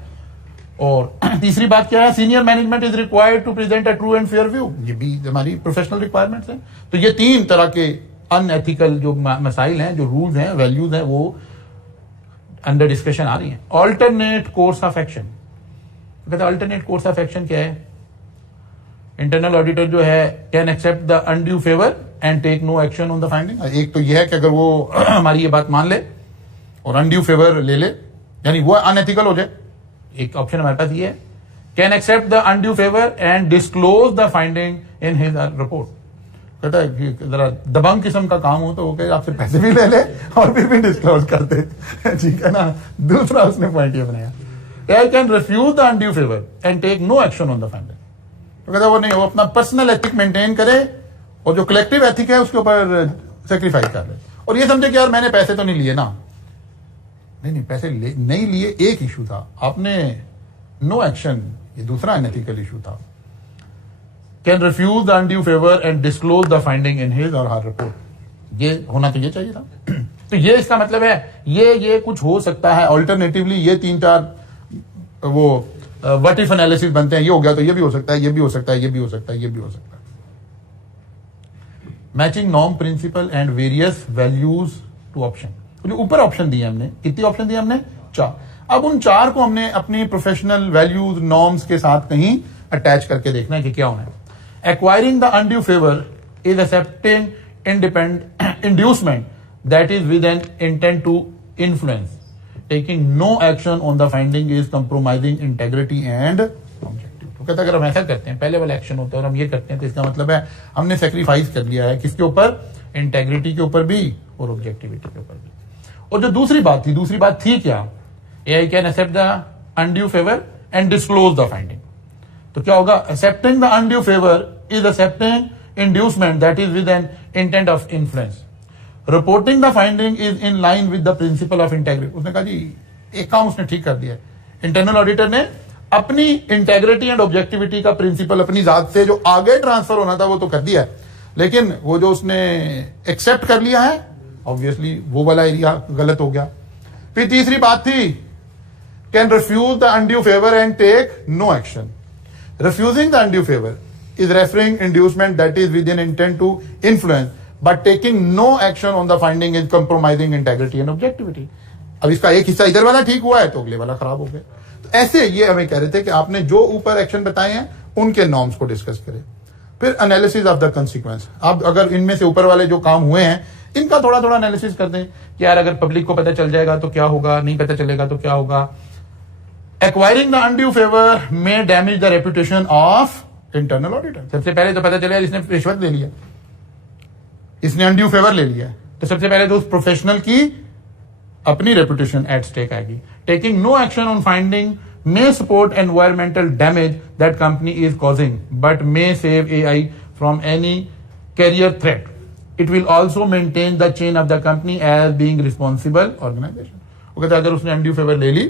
और तीसरी बात क्या है? Senior management is required to present a true and fair view. ये भी हमारी प्रोफेशनल रिक्वायरमेंट्स हैं। तो ये 3 तरह के अनएथिकल जो मसाइल हैं, जो रूल्स हैं, वैल्यूज हैं, वो अंडर डिस्कशन आ रही हैं। Alternate course of action. कहते हैं अल्टरनेट कोर्स ऑफ एक्शन क्या है? इंटरनल ऑडिटर जो है can accept the undue favour and take no action on the finding. एक तो यह है कि अगर वो हमारी ये बात मान ले और अनड्यू फेवर ले ले, यानी वो अनएथिकल हो जाए, एक ऑप्शन हमारे पास ये है, can accept the undue favour and disclose the finding in his report. कहता है कि जरा दबंग किस्म का काम हो तो वो कहे आपसे पैसे भी ले ले और फिर भी डिस्क्लोज कर दे, ठीक है ना। दूसरा उसने पॉइंट ये बनाया, I can refuse the undue favour and take no action on the finding. तो कहता वो नहीं, वो अपना पर्सनल एथिक मेंटेन करे और जो कलेक्टिव एथिक है उसके ऊपर सेक्रीफाइस कर ले। और ये समझे कि यार मैंने पैसे तो नहीं लिए ना, नहीं पैसे नहीं लिए, एक इशू था, आपने नो एक्शन, ये दूसरा अनएथिकल इशू था। Can refuse the undue favour and disclose the finding in his or her report. ये होना तो ये चाहिए था। तो ये इसका मतलब है ये कुछ हो सकता है। ऑल्टरनेटिवली ये 3-4 वो व्हाट इफ एनालिसिस बनते हैं, ये हो गया तो ये भी हो सकता है, ये भी हो सकता है, ये भी हो सकता है, ये भी हो सकता है। Matching norm principle and various values to option. जो ऊपर ऑप्शन दिए हमने, कितनी ऑप्शन दिए हमने? 4। अब उन 4 को हमने अपनी प्रोफेशनल वैल्यूज नॉर्म्स के साथ कहीं अटैच करके देखना है कि क्या होना है। Acquiring the undue favour is accepting independent inducement that is with an intent to influence. Taking no action on the finding is compromising integrity and objective. तो कहता है अगर हम ऐसा करते हैं, पहले वाला एक्शन होता है और हम ये करते हैं, तो इसका मतलब है हमने सेक्रीफाइस कर लिया है किसके ऊपर? इंटेग्रिटी के ऊपर भी और ऑब्जेक्टिविटी के ऊपर भी। और जो दूसरी बात थी क्या? I can accept the undue favour and disclose the finding. तो क्या होगा? Accepting the undue favour is accepting inducement that is with an intent of influence. Reporting the finding is in line with the principle of integrity. उसने कहा जी एक काम उसने ठीक कर दिया। इंटरनल ऑडिटर ने अपनी इंटेग्रिटी एंड ऑब्जेक्टिविटी का प्रिंसिपल अपनी जात से जो आगे ट्रांसफर होना था वो तो कर दिया है, लेकिन वो जो उसने एक्सेप्ट कर लिया है ऑब्वियसली वो वाला एरिया गलत हो गया। फिर तीसरी बात थी can refuse the undue favour and take no action. Refusing the undue favour is referring inducement that is with an intent to influence, but taking no action on the finding is compromising integrity and objectivity. अब इसका एक हिस्सा इधर वाला ठीक हुआ है तो अगले वाला खराब हो गया। तो ऐसे ये हमें कह रहे थे कि आपने जो ऊपर एक्शन बताए हैं उनके नॉर्म्स को डिस्कस करें। फिर एनालिसिस ऑफ द कंसिक्वेंस, अब अगर इनमें से ऊपर वाले जो काम हुए हैं इनका थोड़ा थोड़ा एनालिसिस कर दें कि यार अगर पब्लिक को पता चल जाएगा तो क्या होगा, नहीं पता चलेगा तो क्या होगा। Acquiring the undue favour may damage the reputation of internal auditor. सबसे पहले तो पता चलेगा इसने रिश्वत ले लिया, इसने अनड्यू फेवर ले लिया, तो सबसे पहले तो उस प्रोफेशनल की अपनी रेपुटेशन एट स्टेक आएगी। Taking no action on finding may support environmental damage that company is causing but may save AI from any career threat. It will also maintain the chain of the company as being responsible organization. वो कहता है अगर उसने undue favor ले ली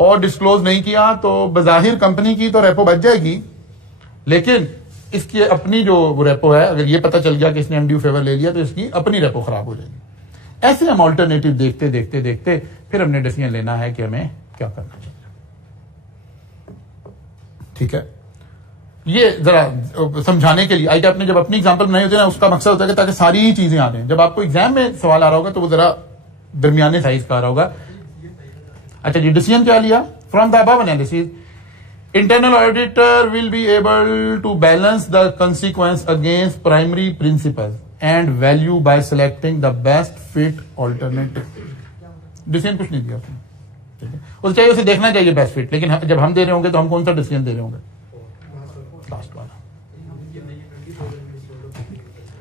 और disclose नहीं किया तो बजाहिर कंपनी की तो रेपो बच जाएगी, लेकिन इसकी अपनी जो रेपो है अगर ये पता चल गया कि इसने undue favor ले लिया तो इसकी अपनी रेपो खराब हो जाएगी। ऐसे हम ऑल्टरनेटिव देखते देखते देखते फिर हमने डिसीजन लेना है कि हमें क्या करना चाहिए। ठीक है, ये जरा समझाने के लिए आई आपने जब अपनी एग्जांपल बनाई होती है ना, उसका मकसद होता है कि ताकि सारी ही चीजें आ जाएं। जब आपको एग्जाम में सवाल आ रहा होगा तो वो जरा दरमियाने साइज का आ रहा होगा। अच्छा जी, डिसीजन क्या लिया? From the above analysis internal auditor will be able to balance the consequence against primary principle and value by selecting the best fit alternative. Decision कुछ नहीं दिया उसने, उसे चाहिए उसे देखना चाहिए बेस्ट फिट, लेकिन जब हम दे रहे होंगे तो हम कौन सा डिसीजन दे रहे होंगे? लास्ट वाला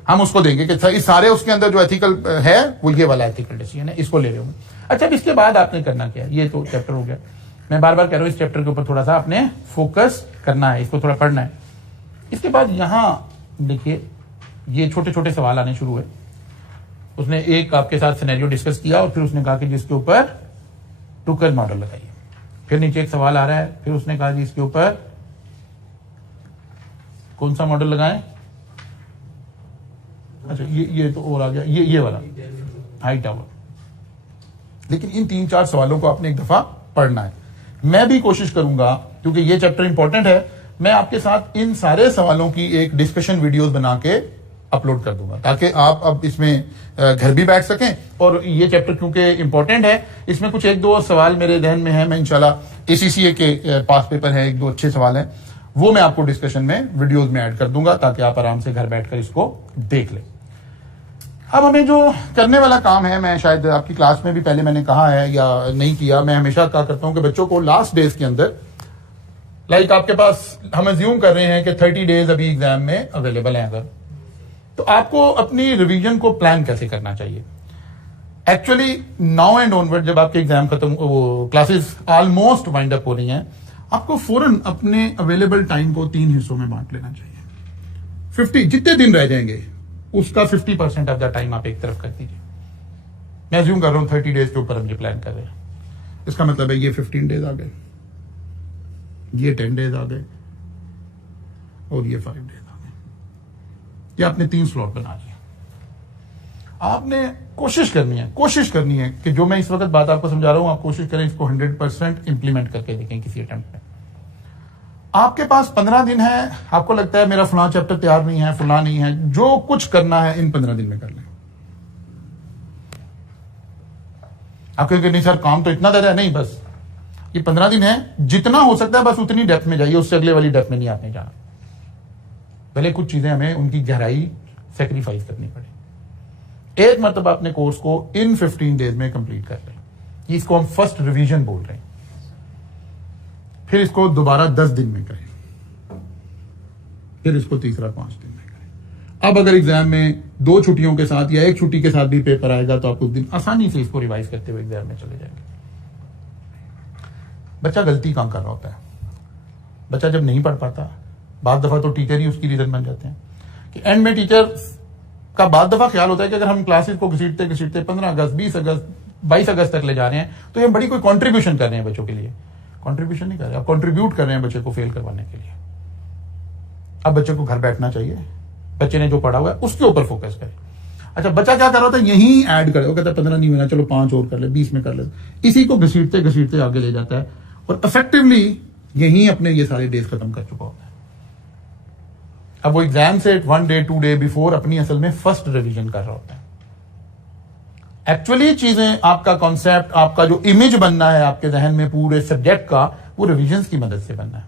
हम उसको देंगे कि इस सारे उसके अंदर जो एथिकल है वो ये वाला एथिकल डिसीजन है, इसको ले रहे होंगे। अच्छा, अब इसके बाद आपने करना क्या है? ये तो चैप्टर हो गया। मैं बार बार कह रहा हूं इस चैप्टर के ऊपर थोड़ा सा आपने फोकस करना है, इसको थोड़ा पढ़ना है। इसके बाद यहां देखिए ये छोटे छोटे सवाल आने शुरू हुए। उसने एक आपके साथ सिनेरियो डिस्कस किया और फिर उसने कहा कि जिसके ऊपर टुकर मॉडल लगाइए। फिर नीचे एक सवाल आ रहा है, फिर उसने कहा जी इसके ऊपर कौन सा मॉडल लगाएं? अच्छा ये तो और आ गया, ये वाला हाई टावर। लेकिन इन 3-4 सवालों को आपने एक दफा पढ़ना है। मैं भी कोशिश करूंगा क्योंकि ये चैप्टर इंपॉर्टेंट है, मैं आपके साथ इन सारे सवालों की एक डिस्कशन वीडियोस बना के अपलोड कर दूंगा ताकि आप अब इसमें घर भी बैठ सकें। और ये चैप्टर क्योंकि इंपॉर्टेंट है, इसमें कुछ 1-2 सवाल मेरे ध्यान में है। मैं इंशाल्लाह ACCA के पास पेपर है, 1-2 अच्छे सवाल हैं, वो मैं आपको डिस्कशन में वीडियोस में ऐड कर दूंगा ताकि आप आराम से घर बैठकर इसको देख लें। अब हमें जो करने वाला काम है, मैं शायद आपकी क्लास में भी पहले मैंने कहा है या नहीं किया, मैं हमेशा कहा करता हूं कि बच्चों को लास्ट डेज के अंदर लाइक आपके पास हम अज्यूम कर रहे हैं कि 30 डेज अभी एग्जाम में अवेलेबल है, अगर तो आपको अपनी रिवीजन को प्लान कैसे करना चाहिए। एक्चुअली नाउ एंड ऑनवर्ड जब आपके एग्जाम खत्म, वो क्लासेस ऑलमोस्ट वाइंड अप हो रही हैं, आपको फौरन अपने अवेलेबल टाइम को 3 हिस्सों में बांट लेना चाहिए। 50 जितने दिन रह जाएंगे उसका 50% ऑफ द टाइम आप एक तरफ कर दीजिए। मैं अज्यूम कर रहा हूं 30 डेज के ऊपर हम ये प्लान कर रहे हैं, इसका मतलब है ये 15 डेज आ गए, ये 10 डेज आ गए और ये 5 डेज आ गए। ये आपने 3 स्लॉट बना लिए। आपने कोशिश करनी है कि जो मैं इस वक्त बात आपको समझा रहा हूं, आप कोशिश करें इसको 100% इंप्लीमेंट करके देखें किसी अटेम्प्ट में। आपके पास 15 दिन है, आपको लगता है मेरा फलां चैप्टर तैयार नहीं है, फलां नहीं है, जो कुछ करना है इन 15 दिन में कर लें। आप कहेंगे नहीं सर काम तो इतना ज्यादा है, नहीं, बस ये 15 दिन है, जितना हो सकता है बस उतनी डेप्थ में जाइए, उससे अगले वाली डेप्थ में नहीं आपने जाना। पहले कुछ चीजें हमें उनकी गहराई सेक्रीफाइस करनी पड़े। एक मतलब अपने कोर्स को इन 15 डेज में कंप्लीट कर लें, इसको हम फर्स्ट रिवीजन बोल रहे हैं। फिर इसको दोबारा 10 दिन में करें, फिर इसको तीसरा 5 दिन में करें। अब अगर एग्जाम में 2 छुट्टियों के साथ या 1 छुट्टी के साथ भी पेपर आएगा तो आप उस दिन आसानी से इसको रिवाइज करते हुए एग्जाम में चले जाएंगे। बच्चा गलती कहां कर रहा होता है? बच्चा जब नहीं पढ़ पाता, बाद दफा तो टीचर ही उसकी रीजन बन जाते हैं कि एंड में टीचर का बाद दफा ख्याल होता है कि अगर हम क्लासेस को घसीटते 15 अगस्त 20 अगस्त 22 अगस्त तक ले जा रहे हैं तो ये हम बड़ी कोई कॉन्ट्रीब्यूशन कर रहे हैं बच्चों के लिए। कॉन्ट्रीब्यूशन नहीं कर रहे, आप कॉन्ट्रीब्यूट कर रहे हैं बच्चे को फेल करवाने के लिए। अब बच्चे को घर बैठना चाहिए, बच्चे ने जो पढ़ा हुआ है उसके ऊपर फोकस करें। अच्छा, बच्चा क्या कर रहा होता है, यही ऐड करे, वो कहता है 15 नहीं होना, चलो 5 और कर ले, 20 में कर ले, इसी को घसीटते घसीटते आगे ले जाता है और इफेक्टिवली यही अपने ये सारे डेज खत्म कर चुका होता है। अब वो एग्जाम से 1 डे 2 डे बिफोर अपनी असल में फर्स्ट रिवीजन कर रहा होता है। एक्चुअली चीजें, आपका कॉन्सेप्ट, आपका जो इमेज बनना है आपके जहन में पूरे सब्जेक्ट का, वो रिविजन्स की मदद से बनना है।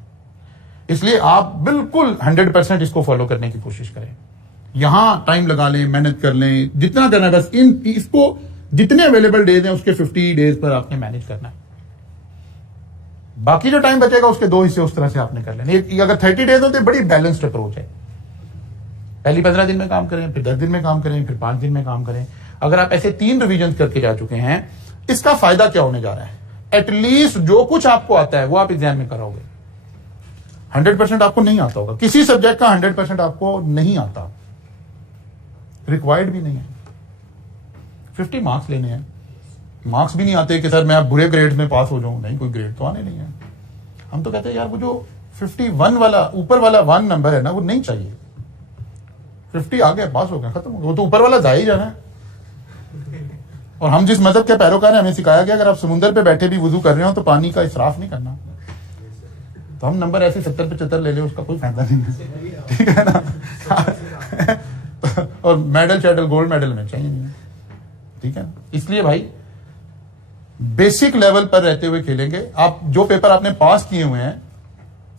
इसलिए आप बिल्कुल 100% इसको फॉलो करने की कोशिश करें। यहां टाइम लगा लें, मेहनत कर लें, जितना करना है बस इसको जितने अवेलेबल डेज हैं उसके 50 डेज पर आपने मैनेज करना है। बाकी जो टाइम बचेगा उसके 2 हिस्से उस तरह से आपने कर लेने। अगर 30 डेज होते बड़ी बैलेंस्ड अप्रोच है। पहली 15 दिन में काम करें, फिर 10 दिन में काम करें, फिर 5 दिन में काम करें। अगर आप ऐसे 3 रिवीजन करके जा चुके हैं, इसका फायदा क्या होने जा रहा है? एटलीस्ट जो कुछ आपको आता है वो आप एग्जाम में कराओगे। 100% आपको नहीं आता होगा, किसी सब्जेक्ट का 100% आपको नहीं आता, रिक्वायर्ड भी नहीं है। 50 मार्क्स लेने हैं, मार्क्स भी नहीं आते कि सर मैं अब बुरे ग्रेड में पास हो जाऊं, नहीं, कोई ग्रेड तो आने नहीं है। हम तो कहते हैं यार वो जो 51 वाला ऊपर वाला 1 नंबर है ना, वो नहीं चाहिए। 50 आ गया, पास हो गया, खत्म हो गया, वो तो ऊपर वाला जा ही जाना है। और हम जिस मजहब के पैरोकार हैं, हमें सिखाया गया अगर आप समुद्र पे बैठे भी वुजू कर रहे हो तो पानी का इसराफ नहीं करना। तो हम नंबर ऐसे 70-75 ले ले, उसका कोई फायदा नहीं है, ठीक है ना। और मेडल शेडल गोल्ड मेडल में चाहिए नहीं, ठीक है। इसलिए भाई बेसिक लेवल पर रहते हुए खेलेंगे। आप जो पेपर आपने पास किए हुए हैं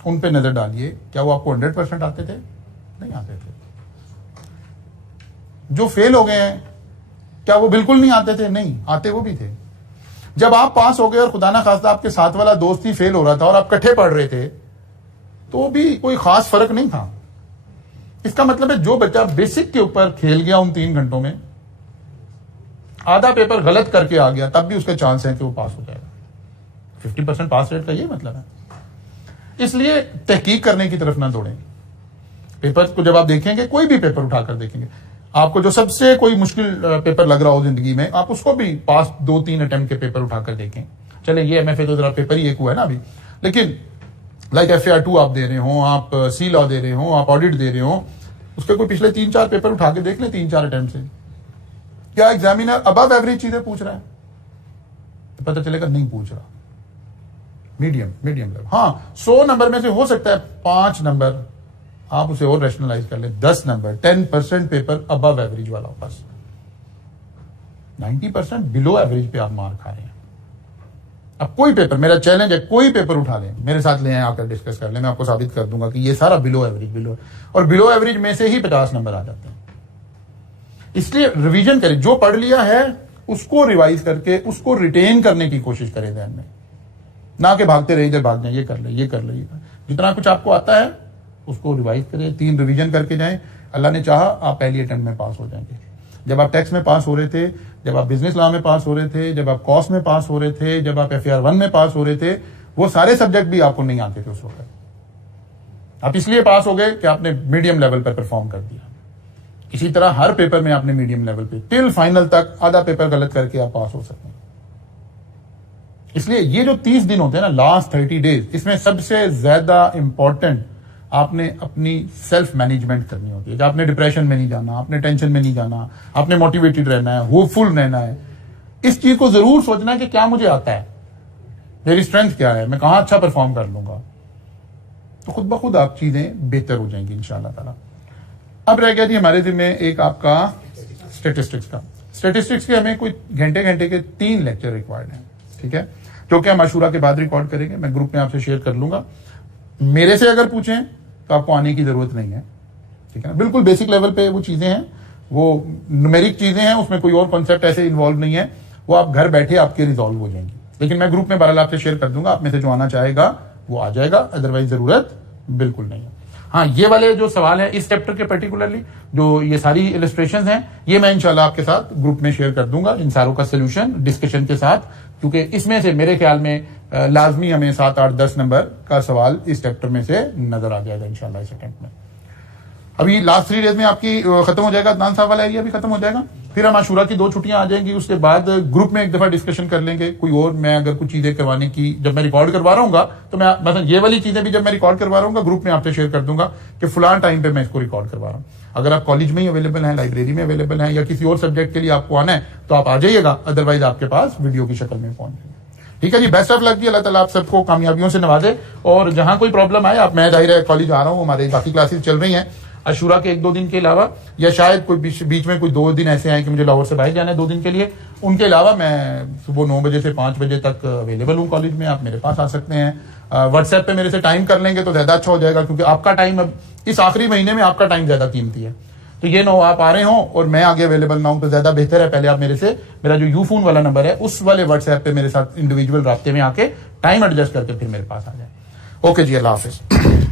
उन पे नजर डालिए, क्या वो आपको 100% आते थे? नहीं आते थे। जो फेल हो गए हैं, क्या वो बिल्कुल नहीं आते थे? नहीं आते, वो भी थे। जब आप पास हो गए और खुदा ना खास्ता आपके साथ वाला दोस्त ही फेल हो रहा था और आप इकट्ठे पढ़ रहे थे, तो भी कोई खास फर्क नहीं था। इसका मतलब है जो बच्चा बेसिक के ऊपर खेल गया उन 3 घंटों में, आधा पेपर गलत करके आ गया, तब भी उसके चांस है कि वो पास हो जाएगा। 50% पास रेट का ये मतलब है। इसलिए तहकीक करने की तरफ ना दौड़ें। पेपर को जब आप देखेंगे, कोई भी पेपर उठाकर देखेंगे, आपको जो सबसे कोई मुश्किल पेपर लग रहा हो जिंदगी में, आप उसको भी पास 2-3 अटेम्प्ट के पेपर उठाकर देखें। चले ये MFA तो जरा पेपर ही एक हुआ है ना अभी, लेकिन लाइक FAR 2 आप दे रहे हो, आप सी लॉ दे रहे हो, आप ऑडिट दे रहे हो, उसके कोई पिछले 3-4 पेपर उठा के देख ले 3-4 अटेम्प्ट से, क्या एग्जामिनर अबव एवरेज चीजें पूछ रहा है? तो पता चलेगा नहीं पूछ रहा, मीडियम लेवल। हाँ, 100 नंबर में से हो सकता है 5 नंबर आप उसे और रैशनलाइज कर लें, 10 नंबर 10% पेपर अबव एवरेज वाला हो, बस 90% बिलो एवरेज पे आप मार खा रहे हैं। अब कोई पेपर, मेरा चैलेंज है, कोई पेपर उठा लें, मेरे साथ ले आए, आकर डिस्कस कर लें, मैं आपको साबित कर दूंगा कि ये सारा बिलो एवरेज और बिलो एवरेज में से ही 50 नंबर आ जाते हैं। इसलिए रिवीजन करें, जो पढ़ लिया है उसको रिवाइज करके उसको रिटेन करने की कोशिश करें ध्यान में, ना कि भागते रहे, इधर भाग जाए, ये कर ले, ये कर ले, जितना कुछ आपको आता है उसको रिवाइज करें, 3 रिवीजन करके जाएं। अल्लाह ने चाहा आप पहली अटेम्प्ट में पास हो जाएंगे। जब आप टैक्स में पास हो रहे थे, जब आप बिजनेस लॉ में पास हो रहे थे, जब आप कॉस्ट में पास हो रहे थे, जब आप FAR 1 में पास हो रहे थे, वो सारे सब्जेक्ट भी आपको नहीं आते थे उस वक्त। आप इसलिए पास हो गए कि आपने मीडियम लेवल पर परफॉर्म कर दिया। इसी तरह हर पेपर में आपने मीडियम लेवल पे टिल फाइनल तक आधा पेपर गलत करके आप पास हो सकते हैं। इसलिए ये जो 30 दिन होते हैं ना, लास्ट 30 डेज, इसमें सबसे ज्यादा इंपॉर्टेंट आपने अपनी सेल्फ मैनेजमेंट करनी होती है। कि आपने डिप्रेशन में नहीं जाना, आपने टेंशन में नहीं जाना, आपने मोटिवेटेड रहना है, होपफुल रहना है। इस चीज को जरूर सोचना है कि क्या मुझे आता है, मेरी स्ट्रेंथ क्या है, मैं कहां अच्छा परफॉर्म कर लूंगा, तो खुद ब खुद आप चीजें बेहतर हो जाएंगी इंशाअल्लाह ताला। अब रह गया जी हमारे जिम्मे एक आपका स्टेटिस्टिक्स का। स्टेटिस्टिक्स के हमें कोई घंटे के 3 लेक्चर रिक्वायर्ड हैं, ठीक है, जो कि हम आशूरा के बाद रिकॉर्ड करेंगे। मैं ग्रुप में आपसे शेयर कर लूंगा। मेरे से अगर पूछें तो आपको आने की जरूरत नहीं है, ठीक है ना। बिल्कुल बेसिक लेवल पे वो चीजें हैं, वो न्यूमेरिक चीजें हैं, उसमें कोई और कॉन्सेप्ट ऐसे इन्वॉल्व नहीं है, वो आप घर बैठे आपके रिजॉल्व हो जाएंगी। लेकिन मैं ग्रुप में बहरहाल आपसे शेयर कर दूंगा, आप में से जो आना चाहेगा वो आ जाएगा, अदरवाइज जरूरत बिल्कुल नहीं है। हाँ, ये वाले जो सवाल है इस चैप्टर के पर्टिकुलरली, जो ये सारी इलस्ट्रेशंस हैं, ये मैं इंशाल्लाह आपके साथ ग्रुप में शेयर कर दूंगा, इन सारों का सोल्यूशन डिस्कशन के साथ, क्योंकि इसमें से मेरे ख्याल में लाजमी हमें 7, 8, 10 नंबर का सवाल इस चैप्टर में से नजर आ जाएगा इंशाल्लाह इस अटेम्प्ट में। अभी लास्ट 3 डेज में आपकी खत्म हो जाएगा, अदनान साहब वाला एरिया भी खत्म हो जाएगा, फिर हम आशूरा की 2 छुट्टियां आ जाएंगी, उसके बाद ग्रुप में एक दफा डिस्कशन कर लेंगे। कोई और मैं अगर कुछ चीजें करवाने की, जब मैं रिकॉर्ड करवा रहा हूँ तो मैं मतलब ये वाली चीजें भी जब मैं रिकॉर्ड करवा रहा हूँ ग्रुप में आपसे शेयर कर दूंगा कि फुलान टाइम पे मैं इसको रिकॉर्ड करवा रहा हूँ। अगर आप कॉलेज में ही अवेलेबल हैं, लाइब्रेरी में अवेलेबल हैं, या किसी और सब्जेक्ट के लिए आपको आना है तो आप आ जाइएगा, अदरवाइज आपके पास वीडियो की शक्ल में पहुंच जाएगा। ठीक है जी, बेस्ट ऑफ लक जी, अल्लाह ताला आप सबको कामयाबियों से नवाजे। और जहां कोई प्रॉब्लम आए, आप, मैं जाहिर है कॉलेज आ रहा हूँ, हमारे बाकी क्लासेस चल रही हैं, अशूरा के 1-2 दिन के अलावा, या शायद कोई बीच में कोई 2 दिन ऐसे आए कि मुझे लाहौर से बाहर जाना है 2 दिन के लिए, उनके अलावा मैं सुबह 9 बजे से 5 बजे तक अवेलेबल हूँ कॉलेज में। आप मेरे पास आ सकते हैं। व्हाट्सएप पे मेरे से टाइम कर लेंगे तो ज्यादा अच्छा हो जाएगा, क्योंकि आपका टाइम अब इस आखिरी महीने में आपका टाइम ज्यादा कीमती है। तो ये ना हो आप आ रहे हो और मैं आगे अवेलेबल ना हूं, तो ज्यादा बेहतर है पहले आप मेरे से मेरा जो यूफोन वाला नंबर है उस वाले व्हाट्सएप पे मेरे साथ इंडिविजुअल रास्ते में आके टाइम एडजस्ट करके फिर मेरे पास आ जाए। ओके जी, अल्लाह हाफिज।